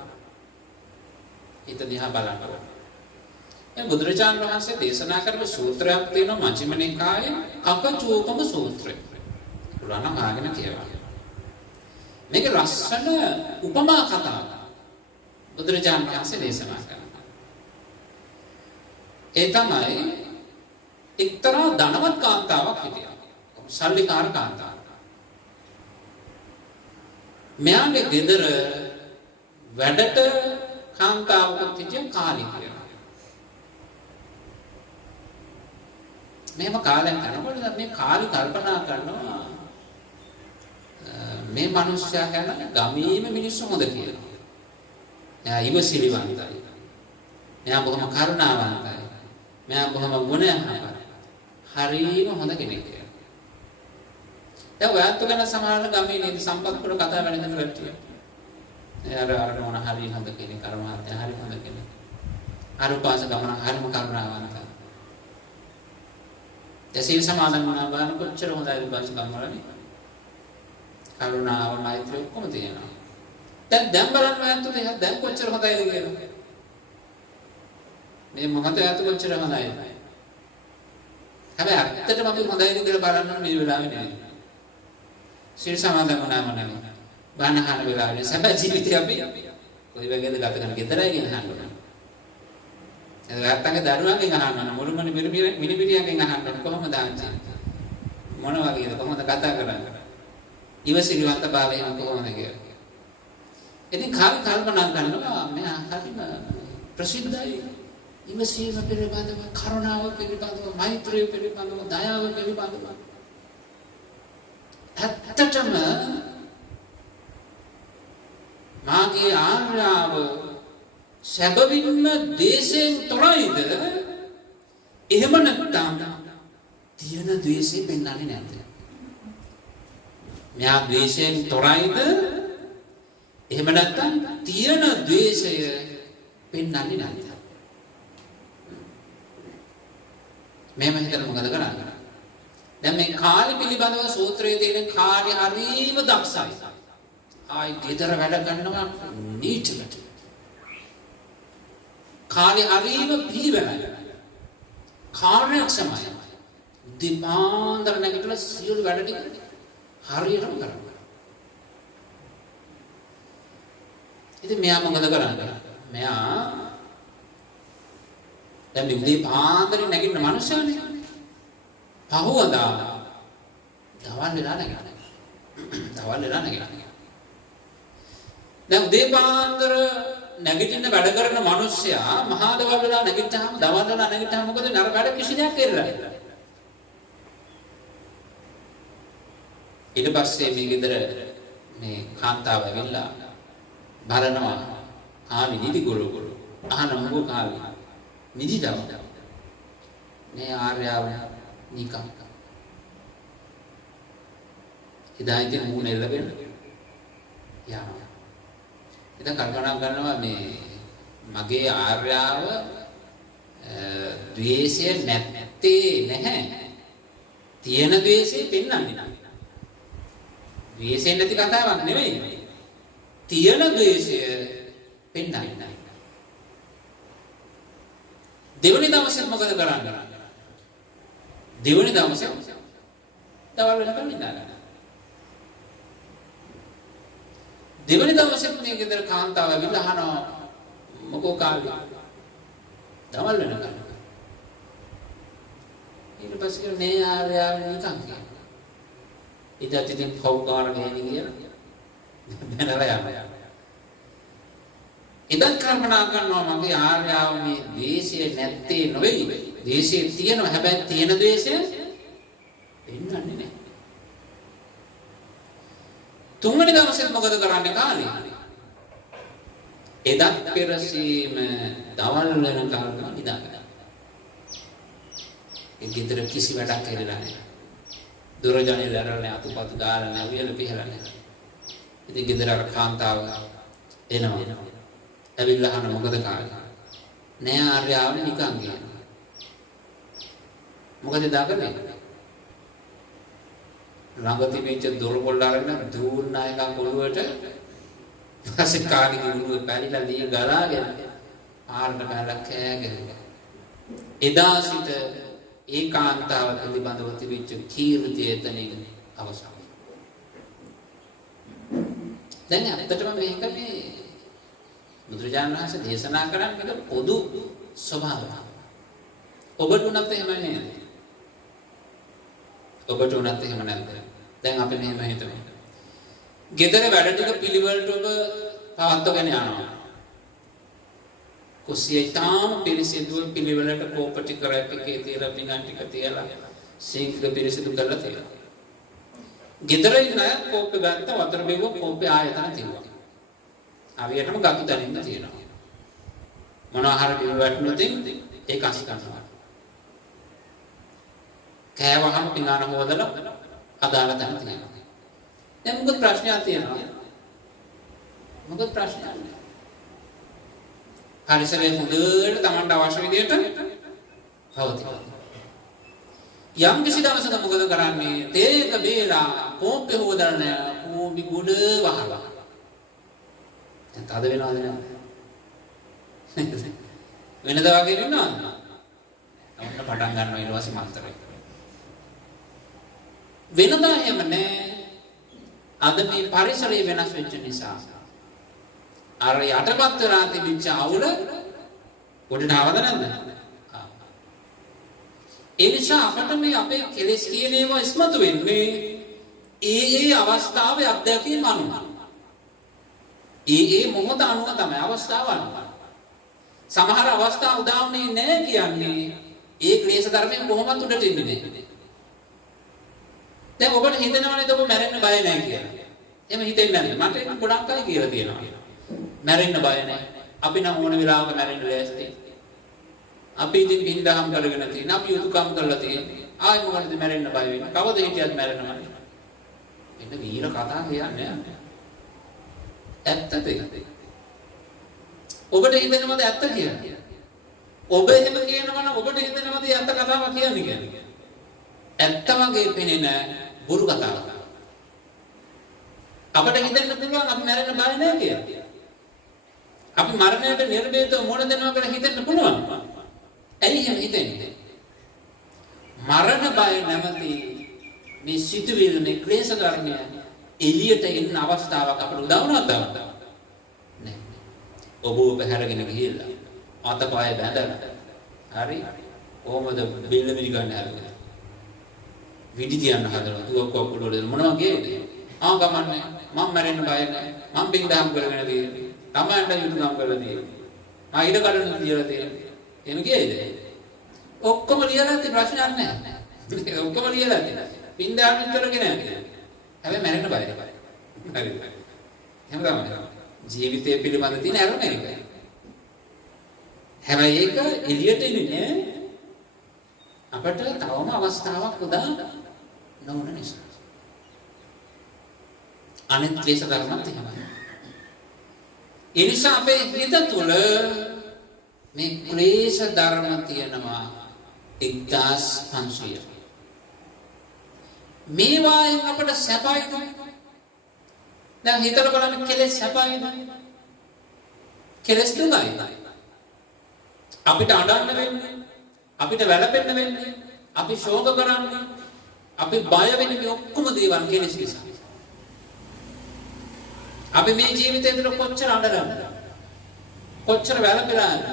හිත දිහා බලන්න. ඒ බුදුරජාණන් වහන්සේ දේශනා කරපු සූත්‍රයක් තියෙනවා මජ්ක්‍ධිම නිකායේ කකචූපම සූත්‍රය. පුරාණ ආගෙන කියනවා. මේක ලස්සන උපමා කතාවක්. බුදුරජාණන් වහන්සේ දේශනා කරනවා. ඒ තමයි එක්තරා ධනවත් කාන්තාවක් හිටියා. සල්ලිකාර කාන්තාවක්. මෙයාගේ ගෙදර වැඩට කාන්තාවකුත් හිටියා කාලි කියලා. මෙහෙම කාලයක් යනකොට මේ කාලි කල්පනා කරනවා මේ මිනිස්සයා ගැන ගමේම මිනිස්සු හොඳ කියලා. එයා ඉවසිලිවන්තයි. මෙයා බොහොම කරුණාවන්තයි. මෙයා බොහොම ගුණයන්පත්. හරිම හොඳ කෙනෙක් කියලා. දැන් ඔයත් ගැන සමහරවල් ගමේ නේද සම්පත් වල කතා වෙන කට්ටිය. එයාට මොන හරි හොඳ කෙනෙක් අර මහත්තයා හරි හොඳ කෙනෙක්. අර උපාසක ගමන හරිම කරුණාවන්තයි. දැසිල් සමාදන් වුණා බලන කොච්චර හොඳයි උපාසක ගමවලනේ. කරුණාව මෛත්‍රිය ඔක්කොම තියෙනවා. දැන් බලන්න ඔයත් දෙහ දැන් කොච්චර හොඳයිද කියලා. මේ මොහොතේ අත කොච්චර හොඳයිද? හැබැයි ඇත්තටම අපි හොඳයිද කියලා බලන්න මේ වෙලාවේ නෙවෙයි. සිල් සමාදන් වුණාම නෙවෙයි. බණහන වෙලාවේ සැබෑ ජීවිතේ අපි කොයි වගේද ගත කරන ගෙදරයි ගෙන අහන්න. එයාටගේ දරුවන්ගෙන් අහන්න මුළුමනි මිනිබිරියන්ගෙන් අහන්න කොහොමද ආච්චි? මොන වගේද කොහොමද කතා කරන්නේ? ඉවසිලිවන්ත භාවය කොහොමද කියලා. ඉතින් කල්පනා කරනවා මෙයා හරිම ප්‍රසිද්ධයි. ඉවසීම පිළිබඳව, කරුණාව පිළිබඳව, මෛත්‍රිය පිළිබඳව, දයාව පිළිබඳව. ඇත්තටම මාගේ ආර්යාව සැබවින්ම දේශයෙන් තොරයිද? එහෙම නැත්නම් තියෙන ද්වේෂය පෙන්වන්නේ නැද්ද? මෙයා ද්වේෂයෙන් තොරයිද? එහෙම නැත්නම් තියෙන ද්වේෂය පෙන්වන්නේ නැද්ද? මෙහෙම හිතලා මොකද කරන්නේ? දැන් මේ කාලි පිළිබඳව සූත්‍රයේ තියෙන කාලි හරිම දක්ෂයි. ආයි ගෙදර වැඩ කරනවා නීචකට. කාලි හරිම පිළිවෙලයි. කාර්යක්ෂමයි. දිමාන්දර නැගිටලා සියලු වැඩ ටික හරියටම කරනවා. ඉතින් මෙයා මොකද කරන්නේ? මෙයා දැන් මේ උදේ පාන්දරින් නැගිටින මනුස්සයනේ. පහුවදා දවල් වෙලා නැගිටිනවා. දවල් වෙලා නැගිටිනවා. දැන් උදේ පාන්දර නැගිටින්න වැඩ කරන මිනිස්සයා මහා දවල් වෙලා නැගිට්ටාම දවල් වෙලා නැගිට්ටාම මොකද නර වැඩ කිසි දෙයක් කරලා නැහැ. ඊට පස්සේ මේ ගෙදර මේ කාන්තාව ඇවිල්ලා බලනවා කාලි නිදි ගොළු අහන මොකෝ කාලි නිදි දව මේ ආර්යාව නිකම් එදා ඉතින් මූණ එල්ලගෙන යනවා. ඉතින් කල්පනා කරනවා මේ මගේ ආර්යාව ද්වේෂය නැත්තේ නැහැ. තියෙන ද්වේෂය පෙන්වන්නේ නැහැ. ද්වේෂයෙන් නැති කතාවක් නෙමෙයි. තියෙන ද්වේෂය පෙන්වන්නේ නැහැ. දෙවනි දවසේ මොකද කරන්නේ? දෙවනි දවසේ දවල් වෙනකම් ඉඳලා. දෙවනි දවසේ මේ ගෙදර කාන්තාව ඇවිල්ලා අහනවා මොකෝ කාලේ දවල් වෙනකම්. ඊට පස්සේ නේ ආර්යාව නිකන් කියනවා. ඉතින් පෞකාර ගේන්නේ කියලා. බැනලා යනවා. ඉතින් කල්පනා කරනවා මගේ ආර්යාව මේ ද්වේෂය නැත්තේ නොවේයි. ද්වේෂය තියෙනවා හැබැයි තියෙන ද්වේෂය පෙන්වන්නේ නැහැ. තුන්වෙනි දවසේ මොකද කරන්නේ කාලේ? එදත් පෙරසීම දවල් වෙනකම් නිදාගන්න. ඒ ගෙදර කිසි වැඩක් කරලා නැහැ. දොරජනේ ලැරලා අතුපත් ගාලා නැහැ, උයල පිහලා නැහැ. ඉතින් ගෙදර අර කාන්තාව එනවා. ඇවිල්ලා අහන මොකද කාලේ? නෑ ආර්යාව නිකන් කියනවා. මොකද දාගන්නේ? ළඟ තිබිච්ච දොර පොල් අරගෙන දුන්න එකක් ඔළුවට පස්සේ කාගේ ඔළුව පැලිලා දී ගලාගෙන ආරණ බැලක් කෑගෙන එදා සිට ඒකාන්තාව පිළිබඳව තිබිච්ච කීර්තිය එතනින් අවසන්. දැන් ඇත්තටම මේක මේ බුදුරජාණන් වහන්සේ දේශනා කරන්නේ පොදු ස්වභාවයක්. ඔබට උනත් එහෙම නේද? ඔබට උනත් එහෙම නැද්ද? දැන් අපි මෙහෙම හිතමු. ගෙදර වැඩ ටික පිළිවෙලට ඔබ පවත්වගෙන යනවා. කුස්සියේ තාම පිරිසිදු පිළිවෙලට කෝප ටික රැපිකේ තියලා පිඟන් ටික තියලා සිංක පිරිසිදු කරලා තියලා. ගෙදර ඉන්න අය කෝප්පේ ගත්ත වතුර බෙවුව කෝප්පේ ආයතන තියුවා. හරියටම ගතු තනින්න තියෙනවා. මොනවා හරි බිම වැටුනොත් ඒක අස් කරනවා. කෑවහම පිඟාන හොදලා අදාළ තැන තියෙනවා. දැන් මොකද ප්‍රශ්නයක් තියෙනවා? මොකද ප්‍රශ්නයක් නැහැ. පරිසරයේ හොඳට Tamanට අවශ්‍ය විදිහට පවතිනවා. යම් කිසි දවසක මොකද කරන්නේ? තේක බේලා කෝප්පේ හොදන්න කෝපි ගොඩ වහලා. දැන් තද වෙනවද නැද්ද? වෙනද වගේ වෙනවද? අපිට පටන් ගන්නවා ඊට පස්සේ මන්තරේ. වෙනදා එහෙම නෑ. අද මේ පරිසරය වෙනස් වෙච්ච නිසා අර යටපත් වෙලා තිබිච්ච අවුල පොඩට ආවද නැද්ද? ඒ නිසා අපිට මේ අපේ කෙලෙස් කියන ඒවා ඉස්මතු වෙන්නේ ඒ අවස්ථාවේ අත්දැකීම් අනුව. ඒ මොහොත අනුව තමයි අවස්ථාව අනුව. සමහර අවස්ථා උදාවන්නේ නැහැ කියන්නේ ඒ ක්ලේශ ධර්මයෙන් කොහොමද උඩට එන්නේ නැහැ. දැන් ඔබට හිතෙනවා නේද ඔබ මැරෙන්න බය නැහැ කියලා. එහෙම හිතෙන්නේ නැහැ. මට ඒක ගොඩක් අය කියලා තියෙනවා. මැරෙන්න බය නැහැ. අපි නම් ඕන වෙලාවක මැරෙන්න ලෑස්ති. අපි ඉතින් පින්දහම් කරගෙන තියෙන අපි යුතුයකම් කරලා තියෙන්නේ. ආයි මොකටද මැරෙන්න බය වෙන්නේ? කවද හිටියත් මැරෙනවා. එන්න වීර කතා කියන්නේ ඇත්තද? ඔබට හිතෙනවද ඇත්ත කියලා? ඔබ එහෙම කියනවා නම් ඔබට හිතෙනවද ඇත්ත කතාවක් කියන්නේ? ඇත්ත වගේ පෙනෙන බොරු කතාවක්. අපිට හිතෙන්න පුළුවන් අපි මැරෙන්න බය නැහැ කියලා. අපි මරණයට නිර්භේදව මොන දෙනවා කියලා හිතෙන්න පුළුවන්. ඇයි එහෙම හිතෙන්නේ? මරණ බය නැමැති මේ සිතුවිලි මේ ක්ලේශ ධර්මය එළියට එන්න අවස්ථාවක් අපිට උදා වුණාද? නෑ. ඔබ පැහැරගෙන ගිහිල්ලා අතපය බැඳලා හරි කොහොමද බෙල්ල මිරි ගන්න හැරෙන්නේ? විදි තියන්න හදනවා. දුක කොකුල වල මොනවා කියන්නේ? ගමන්නේ. මම මැරෙන්න බය නැහැ. මම බින්දහම් කරගෙන තියෙන්නේ. තමන්ට යුතුයකම් කරලා තියෙන්නේ. මම ඉඩ කඩන කියලා තියෙන්නේ. එහෙම කියයිද? ඔක්කොම ලියලා තියෙන ප්‍රශ්නයක් නැහැ. ඔක්කොම ලියලා තියෙනවා. බින්දහම් කරගෙන නැහැ. හැබැයි මැරෙන්න බයද? හරි. එහෙම තමයි. ජීවිතය පිළිබඳ තියෙන අරුණ ඒක. හැබැයි ඒක එළියට එන්නේ අපට තවම අවස්ථාවක් උදා නොවන නිසා. අනිත් ක්ලේශ ධර්මත් එහෙමයි. ඒ නිසා අපේ හිත තුළ මේ ක්ලේශ ධර්ම තියෙනවා 1500. මේවායින් අපට සැපයි. දැන් හිතලා බලන්න කෙලෙස් සැපයි. කෙලෙස් දුකයි. අපිට අඬන්න වෙන්නේ, අපිට වැළපෙන්න වෙන්නේ, අපි ශෝක කරන්නේ, අපි බය වෙන්නේ මේ ඔක්කොම දේවල් කෙලෙස් නිසා. අපි මේ ජීවිතේ තුළ කොච්චර අඬනවද? කොච්චර වැළපෙලාද?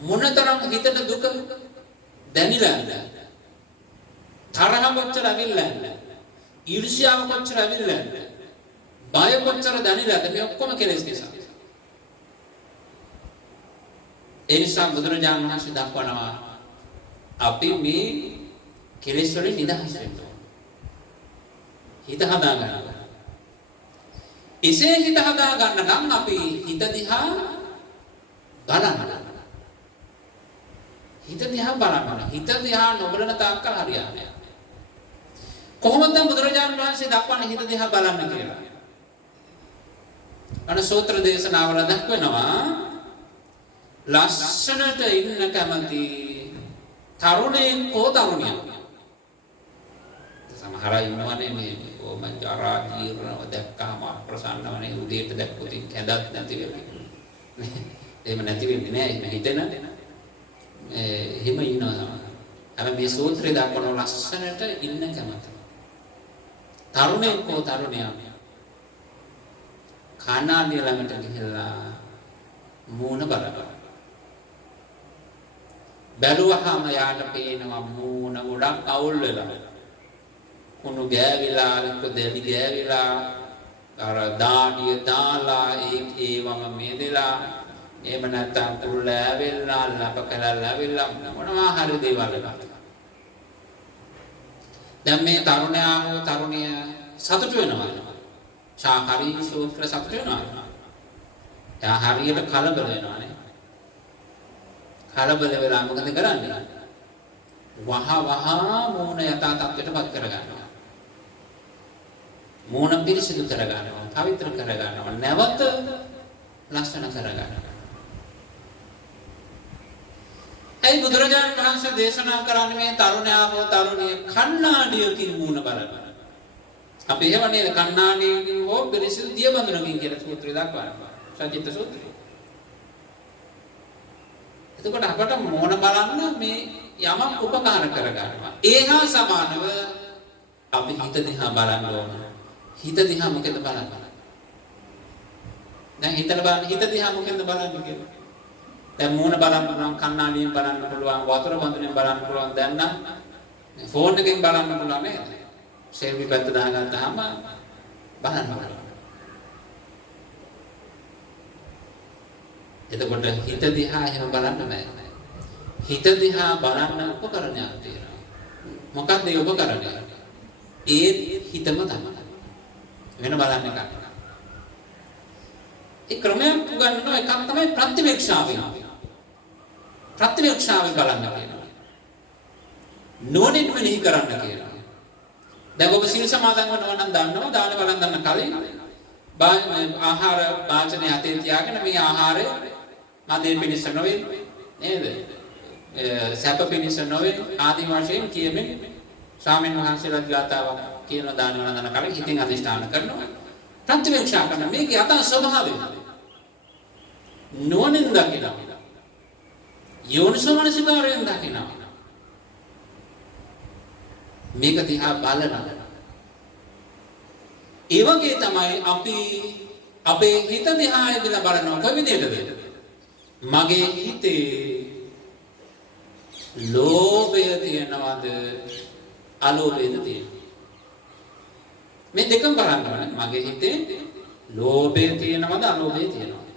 මොනතරම් හිතට දුක දැනිලාද? තරහ කොච්චර ඇවිල්ලාද? ඊර්ෂ්‍යාව කොච්චර ඇවිල්ලාද? බය කොච්චර දැනිලාද? මේ ඔක්කොම කෙලෙස් නිසා. ඒ නිසා බුදුරජාණන් වහන්සේ දක්වනවා අපි මේ කෙලෙස් වලින් නිදහස් වෙන්න ඕන. හිත හදා ගන්න. එසේ හිත හදා ගන්න නම් අපි හිත දිහා බලන්න. හිත දිහා බලන්න. හිත දිහා නොබලන තාක්කල් හරියන්නේ නැහැ. කොහොමද බුදුරජාණන් වහන්සේ දක්වන්නේ හිත දිහා බලන්න කියලා? අන සූත්‍ර දේශනාවල දක්වනවා ලස්සනට ඉන්න කැමති තරුණයෙක් හෝ තරුණියක් සමහර අය ඉන්නවනේ මේ ඕම ජරා ජීර්ණව දැක්කම ප්‍රසන්නවනේ උදේට දැක්කොත් කැඳක් නැති වෙලා. එහෙම නැති වෙන්නේ නෑ. එහෙම හිතෙන එහෙම ඉන්නවා. හැබැයි මේ සූත්‍රය දක්වන ලස්සනට ඉන්න කැමති. තරුණයෙක් හෝ තරුණියක් කණ්ණාඩිය ළඟට ගිහිල්ලා මූණ බලනවා. බැලුවහම යාට පේනවා මූණ ගොඩක් අවුල් වෙලා. කුණු ගෑවිලා, දෙවි ගෑවිලා, අර දාඩිය දාලා ඒවම මේදලා, එහෙම නැත්නම් කුල්ල ඇවිල්ලා, ලප කළා ඇවිල්ලා මොනවා හරි දේවල් වෙලා. දැන් මේ තරුණයා හෝ තරුණිය සතුට වෙනවා. ශාකාරී සූත්‍ර සතුට වෙනවා. එයා හරියට කලබල වෙනවා නේ. කලබල වෙලා මොකද කරන්නේ? වහ මූණ යථා තත්ත්වයටපත් කරගන්නවා. මූණ පිරිසිදු කරගන්නවා, පවිත්‍ර කරගන්නවා, නැවත ලස්සන කරගන්නවා. ඒ බුදුරජාණන් වහන්සේ දේශනා කරන්නේ මේ තරුණයා හෝ තරුණිය කණ්ණාඩියකින් මූණ බලනවා. අපි එහෙම නේද කණ්ණාඩියකින් හෝ පිරිසිදු දිය බඳුනකින් කියලා සූත්‍රය දක්වනවා. සජිත සූත්‍රය. එතකොට අපට මෝන බලන්න මේ යමක් උපකාර කරගන්නවා. ඒහා සමානව අපි හිත දිහා බලන්න ඕන. හිත දිහා මොකද බලන්නේ? දැන් හිතලා බලන්න හිත දිහා මොකද බලන්නේ කියලා. දැන් මෝන බලන්න පුළුවන්, කණ්ණාඩියෙන් බලන්න පුළුවන්, වතුර බඳුනෙන් බලන්න පුළුවන්. දැන් නම් ෆෝන් එකෙන් බලන්න පුළුවන් නේද? සෙල්ෆි පැත්ත දාගත්තාම බලන්න පුළුවන්. එතකොට හිත දිහා එහෙම බලන්න බෑ. හිත දිහා බලන්න උපකරණයක් තියෙනවා. මොකක්ද ඒ උපකරණය? ඒ හිතම තමයි. වෙන බලන්න එකක් නෑ. ඒ ක්‍රමයක් උගන්වන එකක් තමයි ප්‍රතිවේක්ෂාවෙන්. ප්‍රතිවේක්ෂාවෙන් බලන්න කියනවා. නෝනෙන් මෙනෙහි කරන්න කියනවා. දැන් ඔබ සිල් සමාදන් වෙනවා නම් දන්නවා දාන බලන් ගන්න කලින් ආහාර වාචනය අතේ තියාගෙන මේ ආහාරය මදේ පිණිස නොවේ නේද? සැප පිණිස නොවේ ආදී වශයෙන් කියමින් ස්වාමීන් වහන්සේලා ගාතාවක් කියන දාන වන්දන කලින් හිතින් අධිෂ්ඨාන කරනවා. ප්‍රතිවේක්ෂා කරන මේක යථා ස්වභාවය. නෝනින් දකිනවා. යෝනිසෝමනසිකාරයෙන් දකිනවා. මේක දිහා බලනවා. ඒ වගේ තමයි අපි අපේ හිත දිහා ඉඳලා බලනවා කොයි විදිහටද? මගේ හිතේ ලෝභය තියනවාද අලෝභයද තියෙනවද? මේ දෙකම බලන්න ඕනේ. මගේ හිතේ ලෝභය තියනවාද අලෝභය තියනවාද?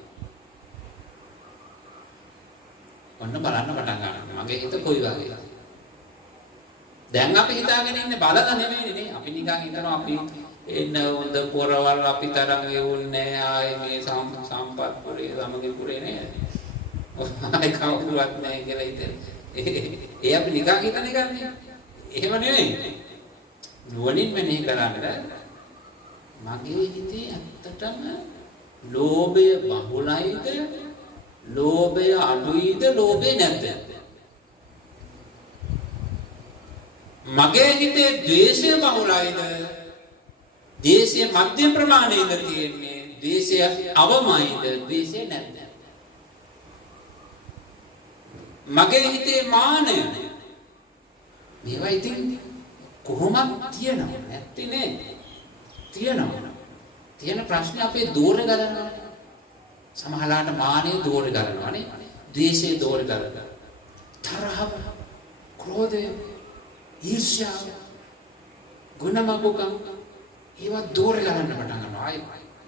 ඔන්න බලන්න පටන් ගන්නවා. මගේ හිත කොයි වගේද? දැන් අපි හිතාගෙන ඉන්නේ බලලා නෙමෙයිනේ නේ. අපි නිකන් හිතනවා අපි එන්න හොඳ පොරවල් අපි තරම් එවුන්නේ ආයේ මේ සම්පත් පුරේ සමගි පුරේ නේද? ඔය කවුරුවත් නැහැ කියලා හිතේ. ඒ අපි නිකන් හිතන එක නේ. එහෙම නෙවෙයි. නුවණින් මෙනෙහි කරන්න මගේ හිතේ ඇත්තටම ලෝභය බහුලයිද? ලෝභය අඩුයිද? ලෝභය නැද්ද? මගේ හිතේ ද්වේෂය බහුලයිද? ද්වේෂය මධ්‍යම ප්‍රමාණයක තියෙන්නේ. ද්වේෂය අවමයිද? ද්වේෂය නැද්ද? මගේ හිතේ මානය මේවා ඉතින් කොහොමද තියෙනව නැත්ති නේ? තියෙනවා. තියෙන ප්‍රශ්නේ අපේ දෝරේ ගලනවා. සමහරලාට මානෙ දෝරේ ගලනවා නේ. ද්වේෂය දෝරේ ගලනවා. තරහව, ක්‍රෝධය, ඊර්ෂ්‍යාව, ගුණමගුකම් ඒවා දෝරේ ගලන්න පටන් ගන්නවා.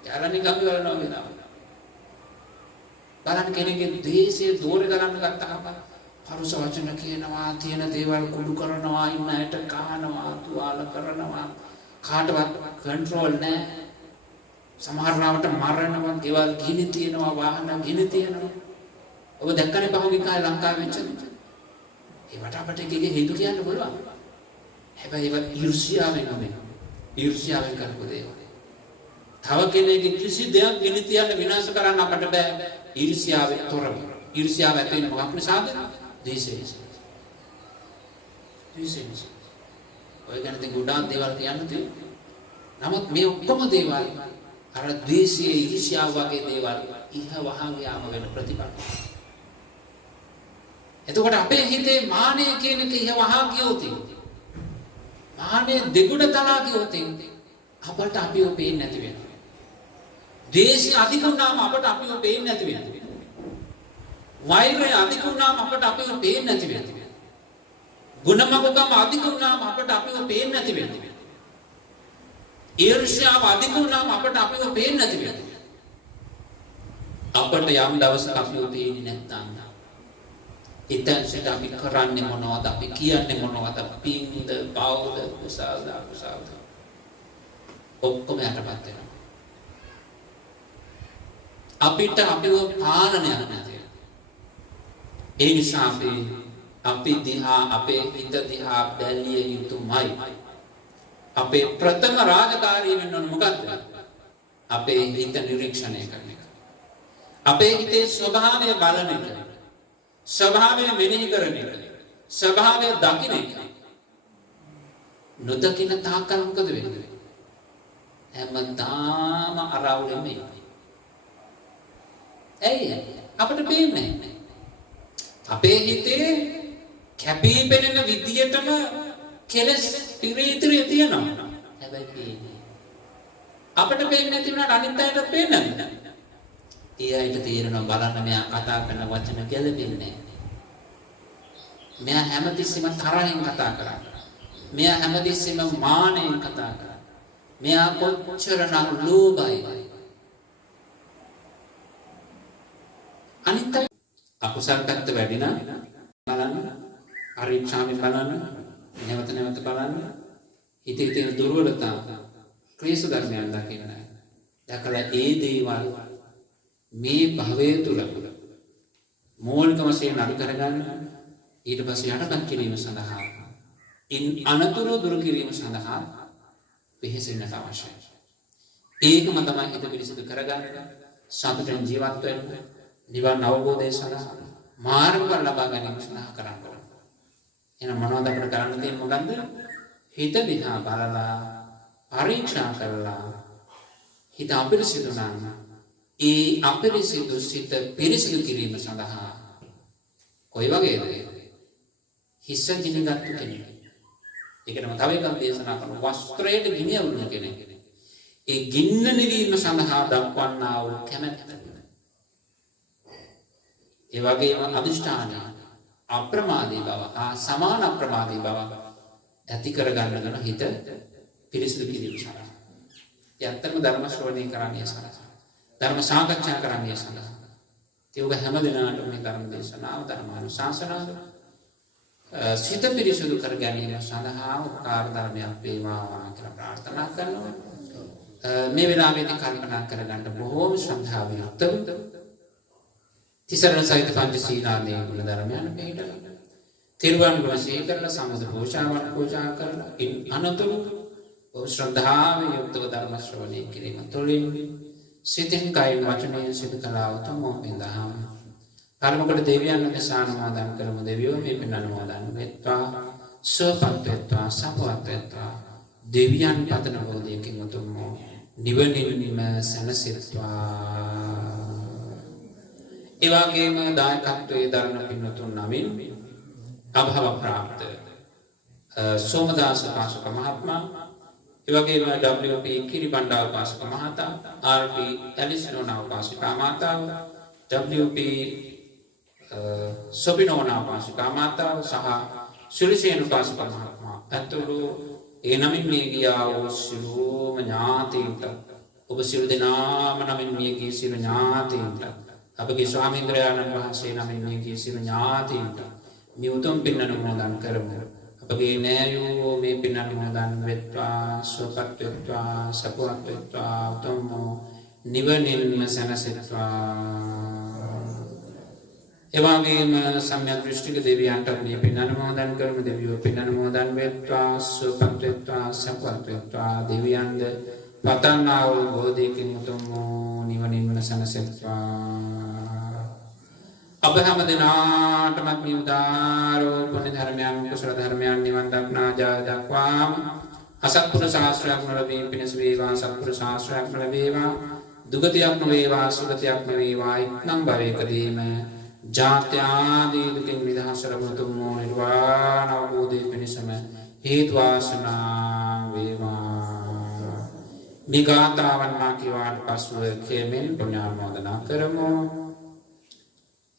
යාලනි ගම් ගලනවා කියනවා. බලන්න කෙනෙක්ගේ ද්වේෂය දෝරේ ගලන්න ගත්තාම පරුස වචන කියනවා, තියෙන දේවල් කුඩු කරනවා, ඉන්න ඇට කහනවා, තුවාල කරනවා, කාටවත් කන්ට්‍රෝල් නැහැ. සමහරවට මරනවා, දේවල් ගිනි තියනවා, වාහන ගිනි තියනවා. ඔබ දැක්කනේ පහුගිය කාලේ ලංකාවේ වෙච්ච. ඒවට අපිට එකේ හේතු කියන්න පුළුවන්. හැබැයි ඒක ඊර්ෂ්‍යාවෙන් නෙමෙයි. ඊර්ෂ්‍යාවෙන් කරපු දේවල්. තව කෙනෙක්ගේ කිසි දෙයක් ගිනි තියන්න විනාශ කරන්න අපිට බෑ. ඊර්ෂ්‍යාවෙන් තොරව. ඊර්ෂ්‍යාව ඇති වෙන මොකක් නිසාද? ද්වේෂය නිසා. ද්වේෂය නිසා. ඔය ගැන ඉතින් ගොඩාක් දේවල් කියන්න තියෙනවා. නමුත් මේ ඔක්කොම දේවල් අර ද්වේෂයේ ඊර්ෂ්‍යාව වගේ දේවල් ඉහ වහන් යාම වෙන ප්‍රතිඵල. එතකොට අපේ හිතේ මානය කියන එක ඉහ වහා ගියොත් මානය දෙගුණ තලා ගියොත් අපට අපිව පේන්නේ නැති වෙනවා. ද්වේෂය අධික වුණාම අපට අපිව පේන්නේ නැති වෙනවා. වෛරය අධික වුණාම අපට අපිව පේන්නේ නැති වෙනවා. ගුණමගකම අධික වුණාම අපට අපිව පේන්නේ නැති වෙනවා. ඊර්ෂ්‍යාව අධික වුණාම අපට අපිව පේන්නේ නැති වෙනවා. අපට යම් දවසක අපිව පේන්නේ නැත්නම් ඉතින් සිත අපි කරන්නේ මොනවද, අපි කියන්නේ මොනවද, පින්ද බෞද්ධ කුසල කුසල ඔක්කොම යටපත් වෙනවා. අපිට අපිව පාලනයක් නැහැ. ඒ නිසා අපි දිහා අපේ හිත දිහා බැලිය යුතුමයි. අපේ ප්‍රථම රාජකාරිය වෙන්න ඕන මොකද්ද? අපේ හිත නිරීක්ෂණය කරන එක. අපේ හිතේ ස්වභාවය බලන එක. ස්වභාවය මෙනෙහි කරන එක. ස්වභාවය දකින්න එක. නොදකින්න තාක්කල් මොකද වෙන්නේ? හැමදාම අරවුලෙම ඉන්නේ. ඇයි? අපිට පේන්නේ නැහැ. අපේ හිතේ කැපී පෙනෙන විදියටම කෙලස් පිරිතිරිය තියෙනවා. හැබැයි පේන්නේ. අපිට පේන්නේ නැති වුණාට අනිත් අයට පේන්නේ නැහැ. ඒ අයට තේරෙනවා බලන්න මෙයා කතා කරන වචන ගැලපෙන්නේ නැහැ. මෙයා හැමතිස්සෙම තරහින් කතා කරන්නේ. මෙයා හැමතිස්සෙම මානෙන් කතා කරන්නේ. මෙයා කොච්චරනම් ලෝභයි. අනිත් අය අකුසල් පැත්ත වැඩි නම් බලන්න, පරීක්ෂාවෙන් බලන්න, නැවත නැවත බලන්න. හිතේ තියෙන දුර්වලතා, ක්ලේශ ධර්මයන් දකින්න. දැකලා ඒ දේවල් මේ භවයේ තුල මූලික වශයෙන් අඩු කරගන්න, ඊට පස්සේ යටපත් කිරීම සඳහා අනතුරු දුරු කිරීම සඳහා වෙහෙසෙන්නට අවශ්‍යයි. ඒකම තමයි හිත පිරිසිදු කරගන්න, සතුටින් ජීවත් වෙන්න, නිවන් අවබෝධය සඳහා මාර්ගඵල ලබා ගැනීම සඳහා කරන්න ඕන. එහෙනම් මොනවද අපිට කරන්න තියෙන්නේ මොකද්ද? හිත දිහා බලලා පරීක්ෂා කරලා හිත අපිරිසිදු නම් ඒ අපිරිසිදු සිත පිරිසිදු කිරීම සඳහා කොයි වගේද? හිස්ස ගිනිගත්තු කෙනෙක්. ඒකටම තව එකක් දේශනා කරන වස්ත්‍රයට ගිනි අවුලන කෙනෙක්. ඒ ගින්න නිවීම සඳහා දක්වන්නා වූ කැමැත්ත. ඒ වගේම අදිෂ්ඨානය, අප්‍රමාදී බව, සමාන අප්‍රමාදී බව ඇති කරගන්න හිත පිරිසිදු කිරීම සඳහා. ඒ අත්‍යවශ්‍ය ධර්ම ශ්‍රවණය කරන්නේ සඳහා. ධර්ම සාකච්ඡා කරන්නේ සඳහා. ඒක හැම දිනකටම මේ ධර්ම දේශනාව, ධර්මානුශාසනාව සිත පිරිසුදු කර ගැනීම සඳහා උපකාර ධර්මයක් වේවා කියලා ප්‍රාර්ථනා කරනවා. මේ වෙලාවේදී කල්පනා කරගන්න බොහෝම ශ්‍රද්ධාවෙන් යුක්තව තිසරණ සහිත පංචශීලාදී ගුණ ධර්මයන් පිළිපදලා තිරුවන් ගුණ සිහි කරලා සම්මුද පූජාවන් පූජා කරලා අනතුරු ශ්‍රද්ධාවෙන් යුක්තව ධර්ම ශ්‍රවණය කිරීම තුළින් සිතින් කයින් වචනයෙන් සිදු කළා උතුම් පින්දහම කර්මකට දෙවියන් දසානුමෝදන් කරමු. දෙවියෝ මේ පින් අනුමෝදන් වෙත්වා, සුවපත් වෙත්වා, සපවත් වෙත්වා. දෙවියන් පතන බෝධියකින් උතුම් නිවනින්ම සැනසෙත්වා. ඒ වගේම දායකත්වයේ දරන පින්වතුන් නමින් අභව ප්‍රාප්ත සෝමදාස පාසක මහත්මයා, ඒ වගේම WP කිරිබණ්ඩා පාසක මහතා, RP ඇලිස්නෝනා පාසිකා මාතාව, WP සොබිනෝනා පාසිකා මාතාව සහ සුලිසේන පාසක මහත්මයා ඇතුළු ඒ නමින් මිය ගියා වූ සියලුම ඥාතීන්ට, ඔබ සියලු දෙනාම නමින් මිය ගිය සියලු ඥාතීන්ට, අපගේ ස්වාමීන්ද්‍රයන්න් වහන්සේ නමින් මිය ගිය සියලු ඥාතීන්ට මේ උතුම් පින් අනුමෝදන් කරමු. අපගේ නෑයෝ මේ පින් අනුමෝදන් වෙත්වා, සුවපත් වෙත්වා, සපවත් වෙත්වා, උතුම් නිවනින්ම සැනසෙත්වා. එවාගේම සම්‍යක් දෘෂ්ටික දෙවියන්ට මේ පින් අනුමෝදන් කරමු. දෙවියෝ පින් අනුමෝදන් වෙත්වා, සුවපත් වෙත්වා, සපවත් වෙත්වා. දෙවියන්ද පතන්නා වූ බෝධියකින් උතුම් නිවනින්ම සැනසෙත්වා. අප හැම දිනාටම මේ උදාරෝ පුණ්‍ය ධර්මයන් කුසල ධර්මයන් නිවන් දක්නා ජය දක්වාම අසත්පුරුෂ ශාස්ත්‍රයක් නොලැබී පිණිස වේවා සත්පුරුෂ ශාස්ත්‍රයක් නොලැබේවා දුගතියක් නොවේවා සුගතියක් නොවේවා ඉක්නම් භවයකදීම ජාත්‍යාදී දුකින් නිදහස් ලැබුතුම් වූ නිර්වාණ අවබෝධය පිණිසම හේතු වාසනා වේවා. නිගාතාවන් මා කිවාට පසුව කෙමෙන් පුණ්‍යානුමෝදනා කරමු.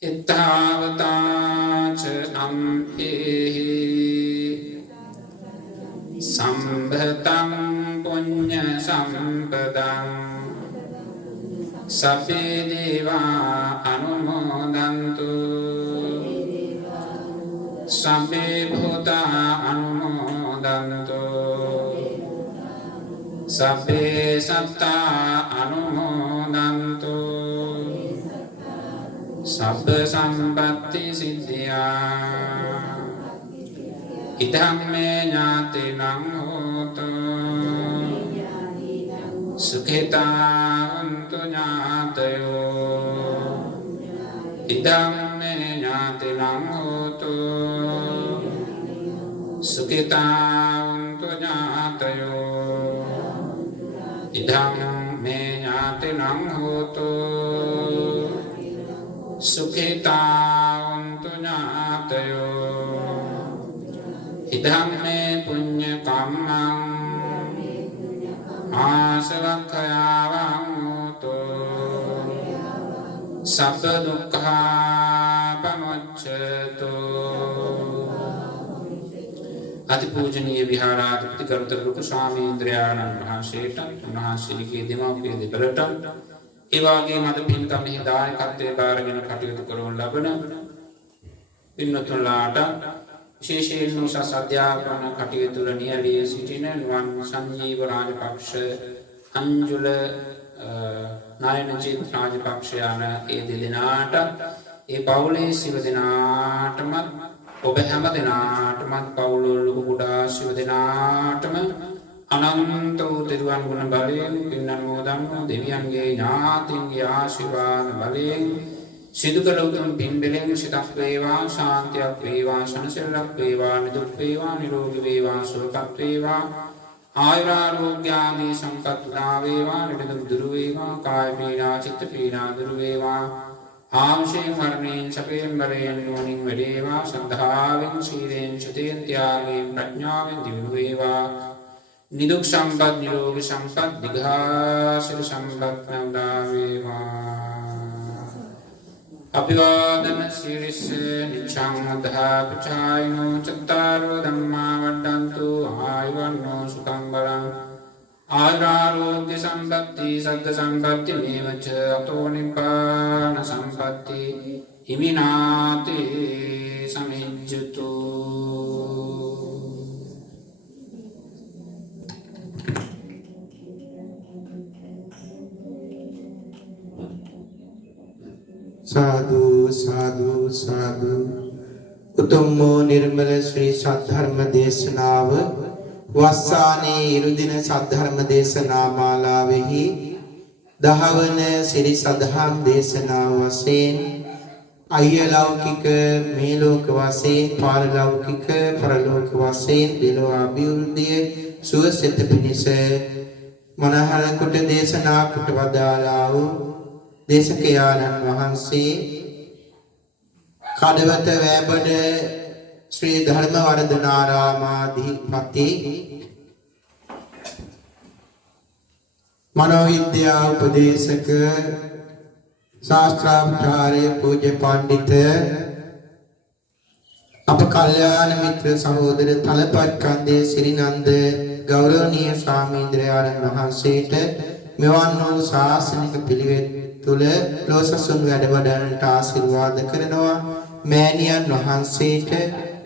එත්තාවතාච අම්පේහි සම්භතං පුඤ්ඤ සම්පදං සබ්බේ දේවා අනුමෝදන්තු සබ්බේ භූතා අනුමෝදන්තු සබ්බේ සත්තා අනුමෝදන්තු සබ්බ සම්පත්ති සිද්ධියා ඉදං මේ ඥාතිනං හෝතු සුඛිතාන්තු ඥාතයෝ ඉදං මේ ඥාතිනං හෝතු සුඛිතාන්තු ඥාතයෝ ඉදං මේ ඥාතිනං හෝතු සුඛිතාන්තු ඥාතයෝ ඉදං මේ පුඤ්ඤ කම්මං ආසවක්ඛයාවං හෝතු සබ්බ දුක්ඛා පමුච්ඡතු. අතිපූජනීය විහාරාධිපති ගරුතර ලොකු ස්වාමීන්ද්‍රයාණන් වහන්සේට උන්වහන්සේගේ දෙමව්පිය දෙපළට ඒ වගේම අද පින්කමෙහි දායකත්වයේ බාරගෙන කටයුතු කරන ලබන පින්වතුන්ලාට විශේෂයෙන් උසස් අධ්‍යාපන කටයුතු වල නියැලී සිටින නුවන් සංජීව රාජපක්ෂ අංජුල නායනජිත් රාජපක්ෂ යන ඒ දෙදෙනාට ඒ පවුලේ සියලු දෙනාටම ඔබ හැම දෙනාටම පවුල ලොකු කුඩා සියලු දෙනාටම අනන්ත වූ තිරුවන් ගුණ බලයෙන් පින් අනුමෝදන් වූ දෙවියන්ගේ ඥාතීන්ගේ ආශිර්වාද බලයෙන් සිදු කළ උතුම් පින් බෙලෙන් සිතක් වේවා ශාන්තියක් වේවා සනසෙල්ලක් වේවා නිදුක් වේවා නිරෝගී වේවා සුවපත් වේවා ආයුරාෝග්‍ය ආදී සම්පත් උදා වේවා නිදුක් දුරු වේවා කාය පීඩා චිත්ත පීඩා දුරු වේවා ආංශයෙන් මරණයෙන් සපයෙන් බලයෙන් නුවණින් වැඩේවා සද්ධාවෙන් සීලෙන් චිතයෙන් ත්‍යාගයෙන් ප්‍රඥාවෙන් දිනු වේවා නිදුක් සම්පත් නිරෝගී සම්පත් දීඝාසල සම්පත් උදා වේවා. අභිවාදන සිරිස නිච්ඡං අධාපචායිනෝ චත්තාරෝ ධම්මා වඩ්ඩන්තු ආයුවන්නෝ සුඛං බලං ආරෝග්‍ය සම්පatti සග්ග සම්පatti මේවච අතෝ නිපාන සම්පatti හිමිනාතේ සමිජ්ජතු. साधु साधु साधु උතුම් වූ නිර්මල ශ්‍රී සද්ධර්ම දේශනාව වස්සානේ ඉරුදින සද්ධර්ම දේශනා මාලාවෙහි දහවන සිරි සදහම් දේශනාව වශයෙන් අයලෞකික මේ ලෝක වශයෙන් පාරලෞකික පරලෝක වශයෙන් දෙලොව අභිවෘද්ධිය සුවසෙත පිණිස මනහර කොට දේශනා කොට වදාළා වූ දේශකයාණන් වහන්සේ කඩවත වැබඩ ශ්‍රී ධර්මවර්ධනාරාමාධිපති මනෝවිද්‍යා උපදේශක ශාස්ත්‍රාචාර්ය පූජ්‍ය පඬිත අප කල්යාණ මිත්‍ර සහෝදර තලපත් කන්දේ සිරිනන්ද ගෞරවනීය ස්වාමීන්ද්‍රයාණන් වහන්සේට මෙවන් වූ ශාසනික පිළිවෙත් තුල ලෝසසුන් වැඩවඩනට ආශිර්වාද කරනවා. මෑණියන් වහන්සේට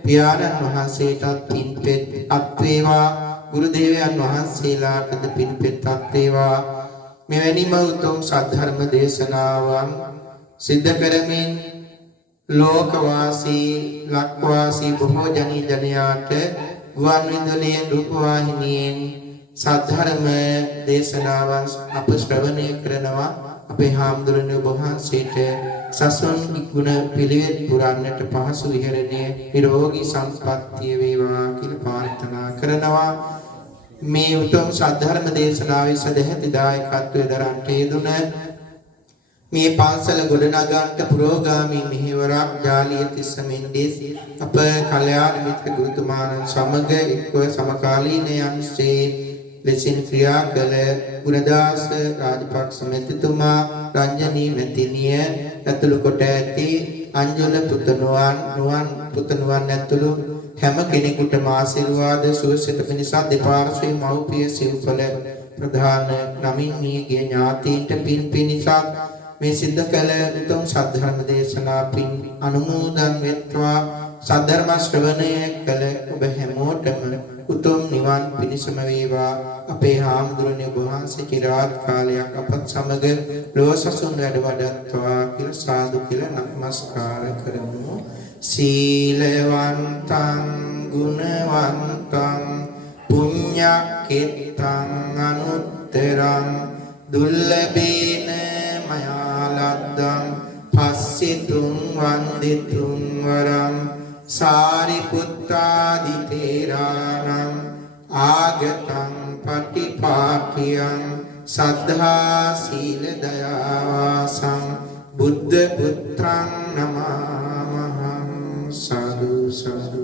පියාණන් වහන්සේටත් පින්පෙත් අත් වේවා. ගුරු දේවයන් වහන්සේලාටද පින්පෙත් අත් වේවා. මෙවැනිම උතුම් සද්ධර්ම දේශනාවන් සිද්ධ කරමින් ලෝකවාසී ලක්වාසී බොහෝ ජනයාට ගුවන් විදුලියෙන් රූපවාහිනියෙන් සද්ධර්ම දේශනාවන් අප ශ්‍රවණය කරනවා. අපේ හාමුදුරනේ ඔබ වහන්සේට සසුන් ගුණ පිළිවෙත් පුරන්නට පහසු විහරණය නිරෝගී සම්පන්නිය වේවා කියලා ප්‍රාර්ථනා කරනවා. මේ උතුම් සද්ධර්ම දේශනාවේ සදැහැති දායකත්වයේ දරන්ට යෙදුන මේ පාසල ගොඩනගාට පුරෝගාමී මෙහෙවරක් ජාලිය තිස්ස මෙන්ඩිස් අප කල්යාණ මිත්‍ර ගුරුතුමාණන් සමග එක්ව සමකාලීන යන්සේ ලෙසින් ක්‍රියා කළ ගුණදාස රාජපක්ෂ මැතිතුමා රංජනී මැතිණිය ඇතුළු කොට ඇති අංජුල පුතණුවන් ඇතුළු හැම කෙනෙකුටම ආශිර්වාද සුවසිත පිණිස දෙපාර්ශ්වයේ මව්පිය සිව්පල ප්‍රධාන නමින් මියගිය ඥාතීන්ට පින් පිණිස මේ සිද්ධ කළ උතුම් සද්ධර්ම දේශනා පින් අනුමෝදන් වෙත්වා. සද්ධර්ම ශ්‍රවණය කළ ඔබ හැමෝටම උතුම් නිවන් පිණිසම වේවා. අපේ හාමුදුරනේ ඔබ වහන්සේ চিරාත් කාලයක් අපත් සමග ලෝසසුන් වැඩ වඩත්වා කියලා සාදු කියලා නමස්කාර කරමු. සීලවන්තං ගුණවන්තං පුඤ්ඤක්ඛෙත්තං අනුත්තරං දුල්ලභේන මයාලද්දං පස්සිතුං වන්දිතුං වරං සාරිපුත්තාදි තේරාණං ආගතං පටිපාටියං සද්ධා සීල දයාවාසං බුද්ධ පුත්‍රං නමා සාදු සාදු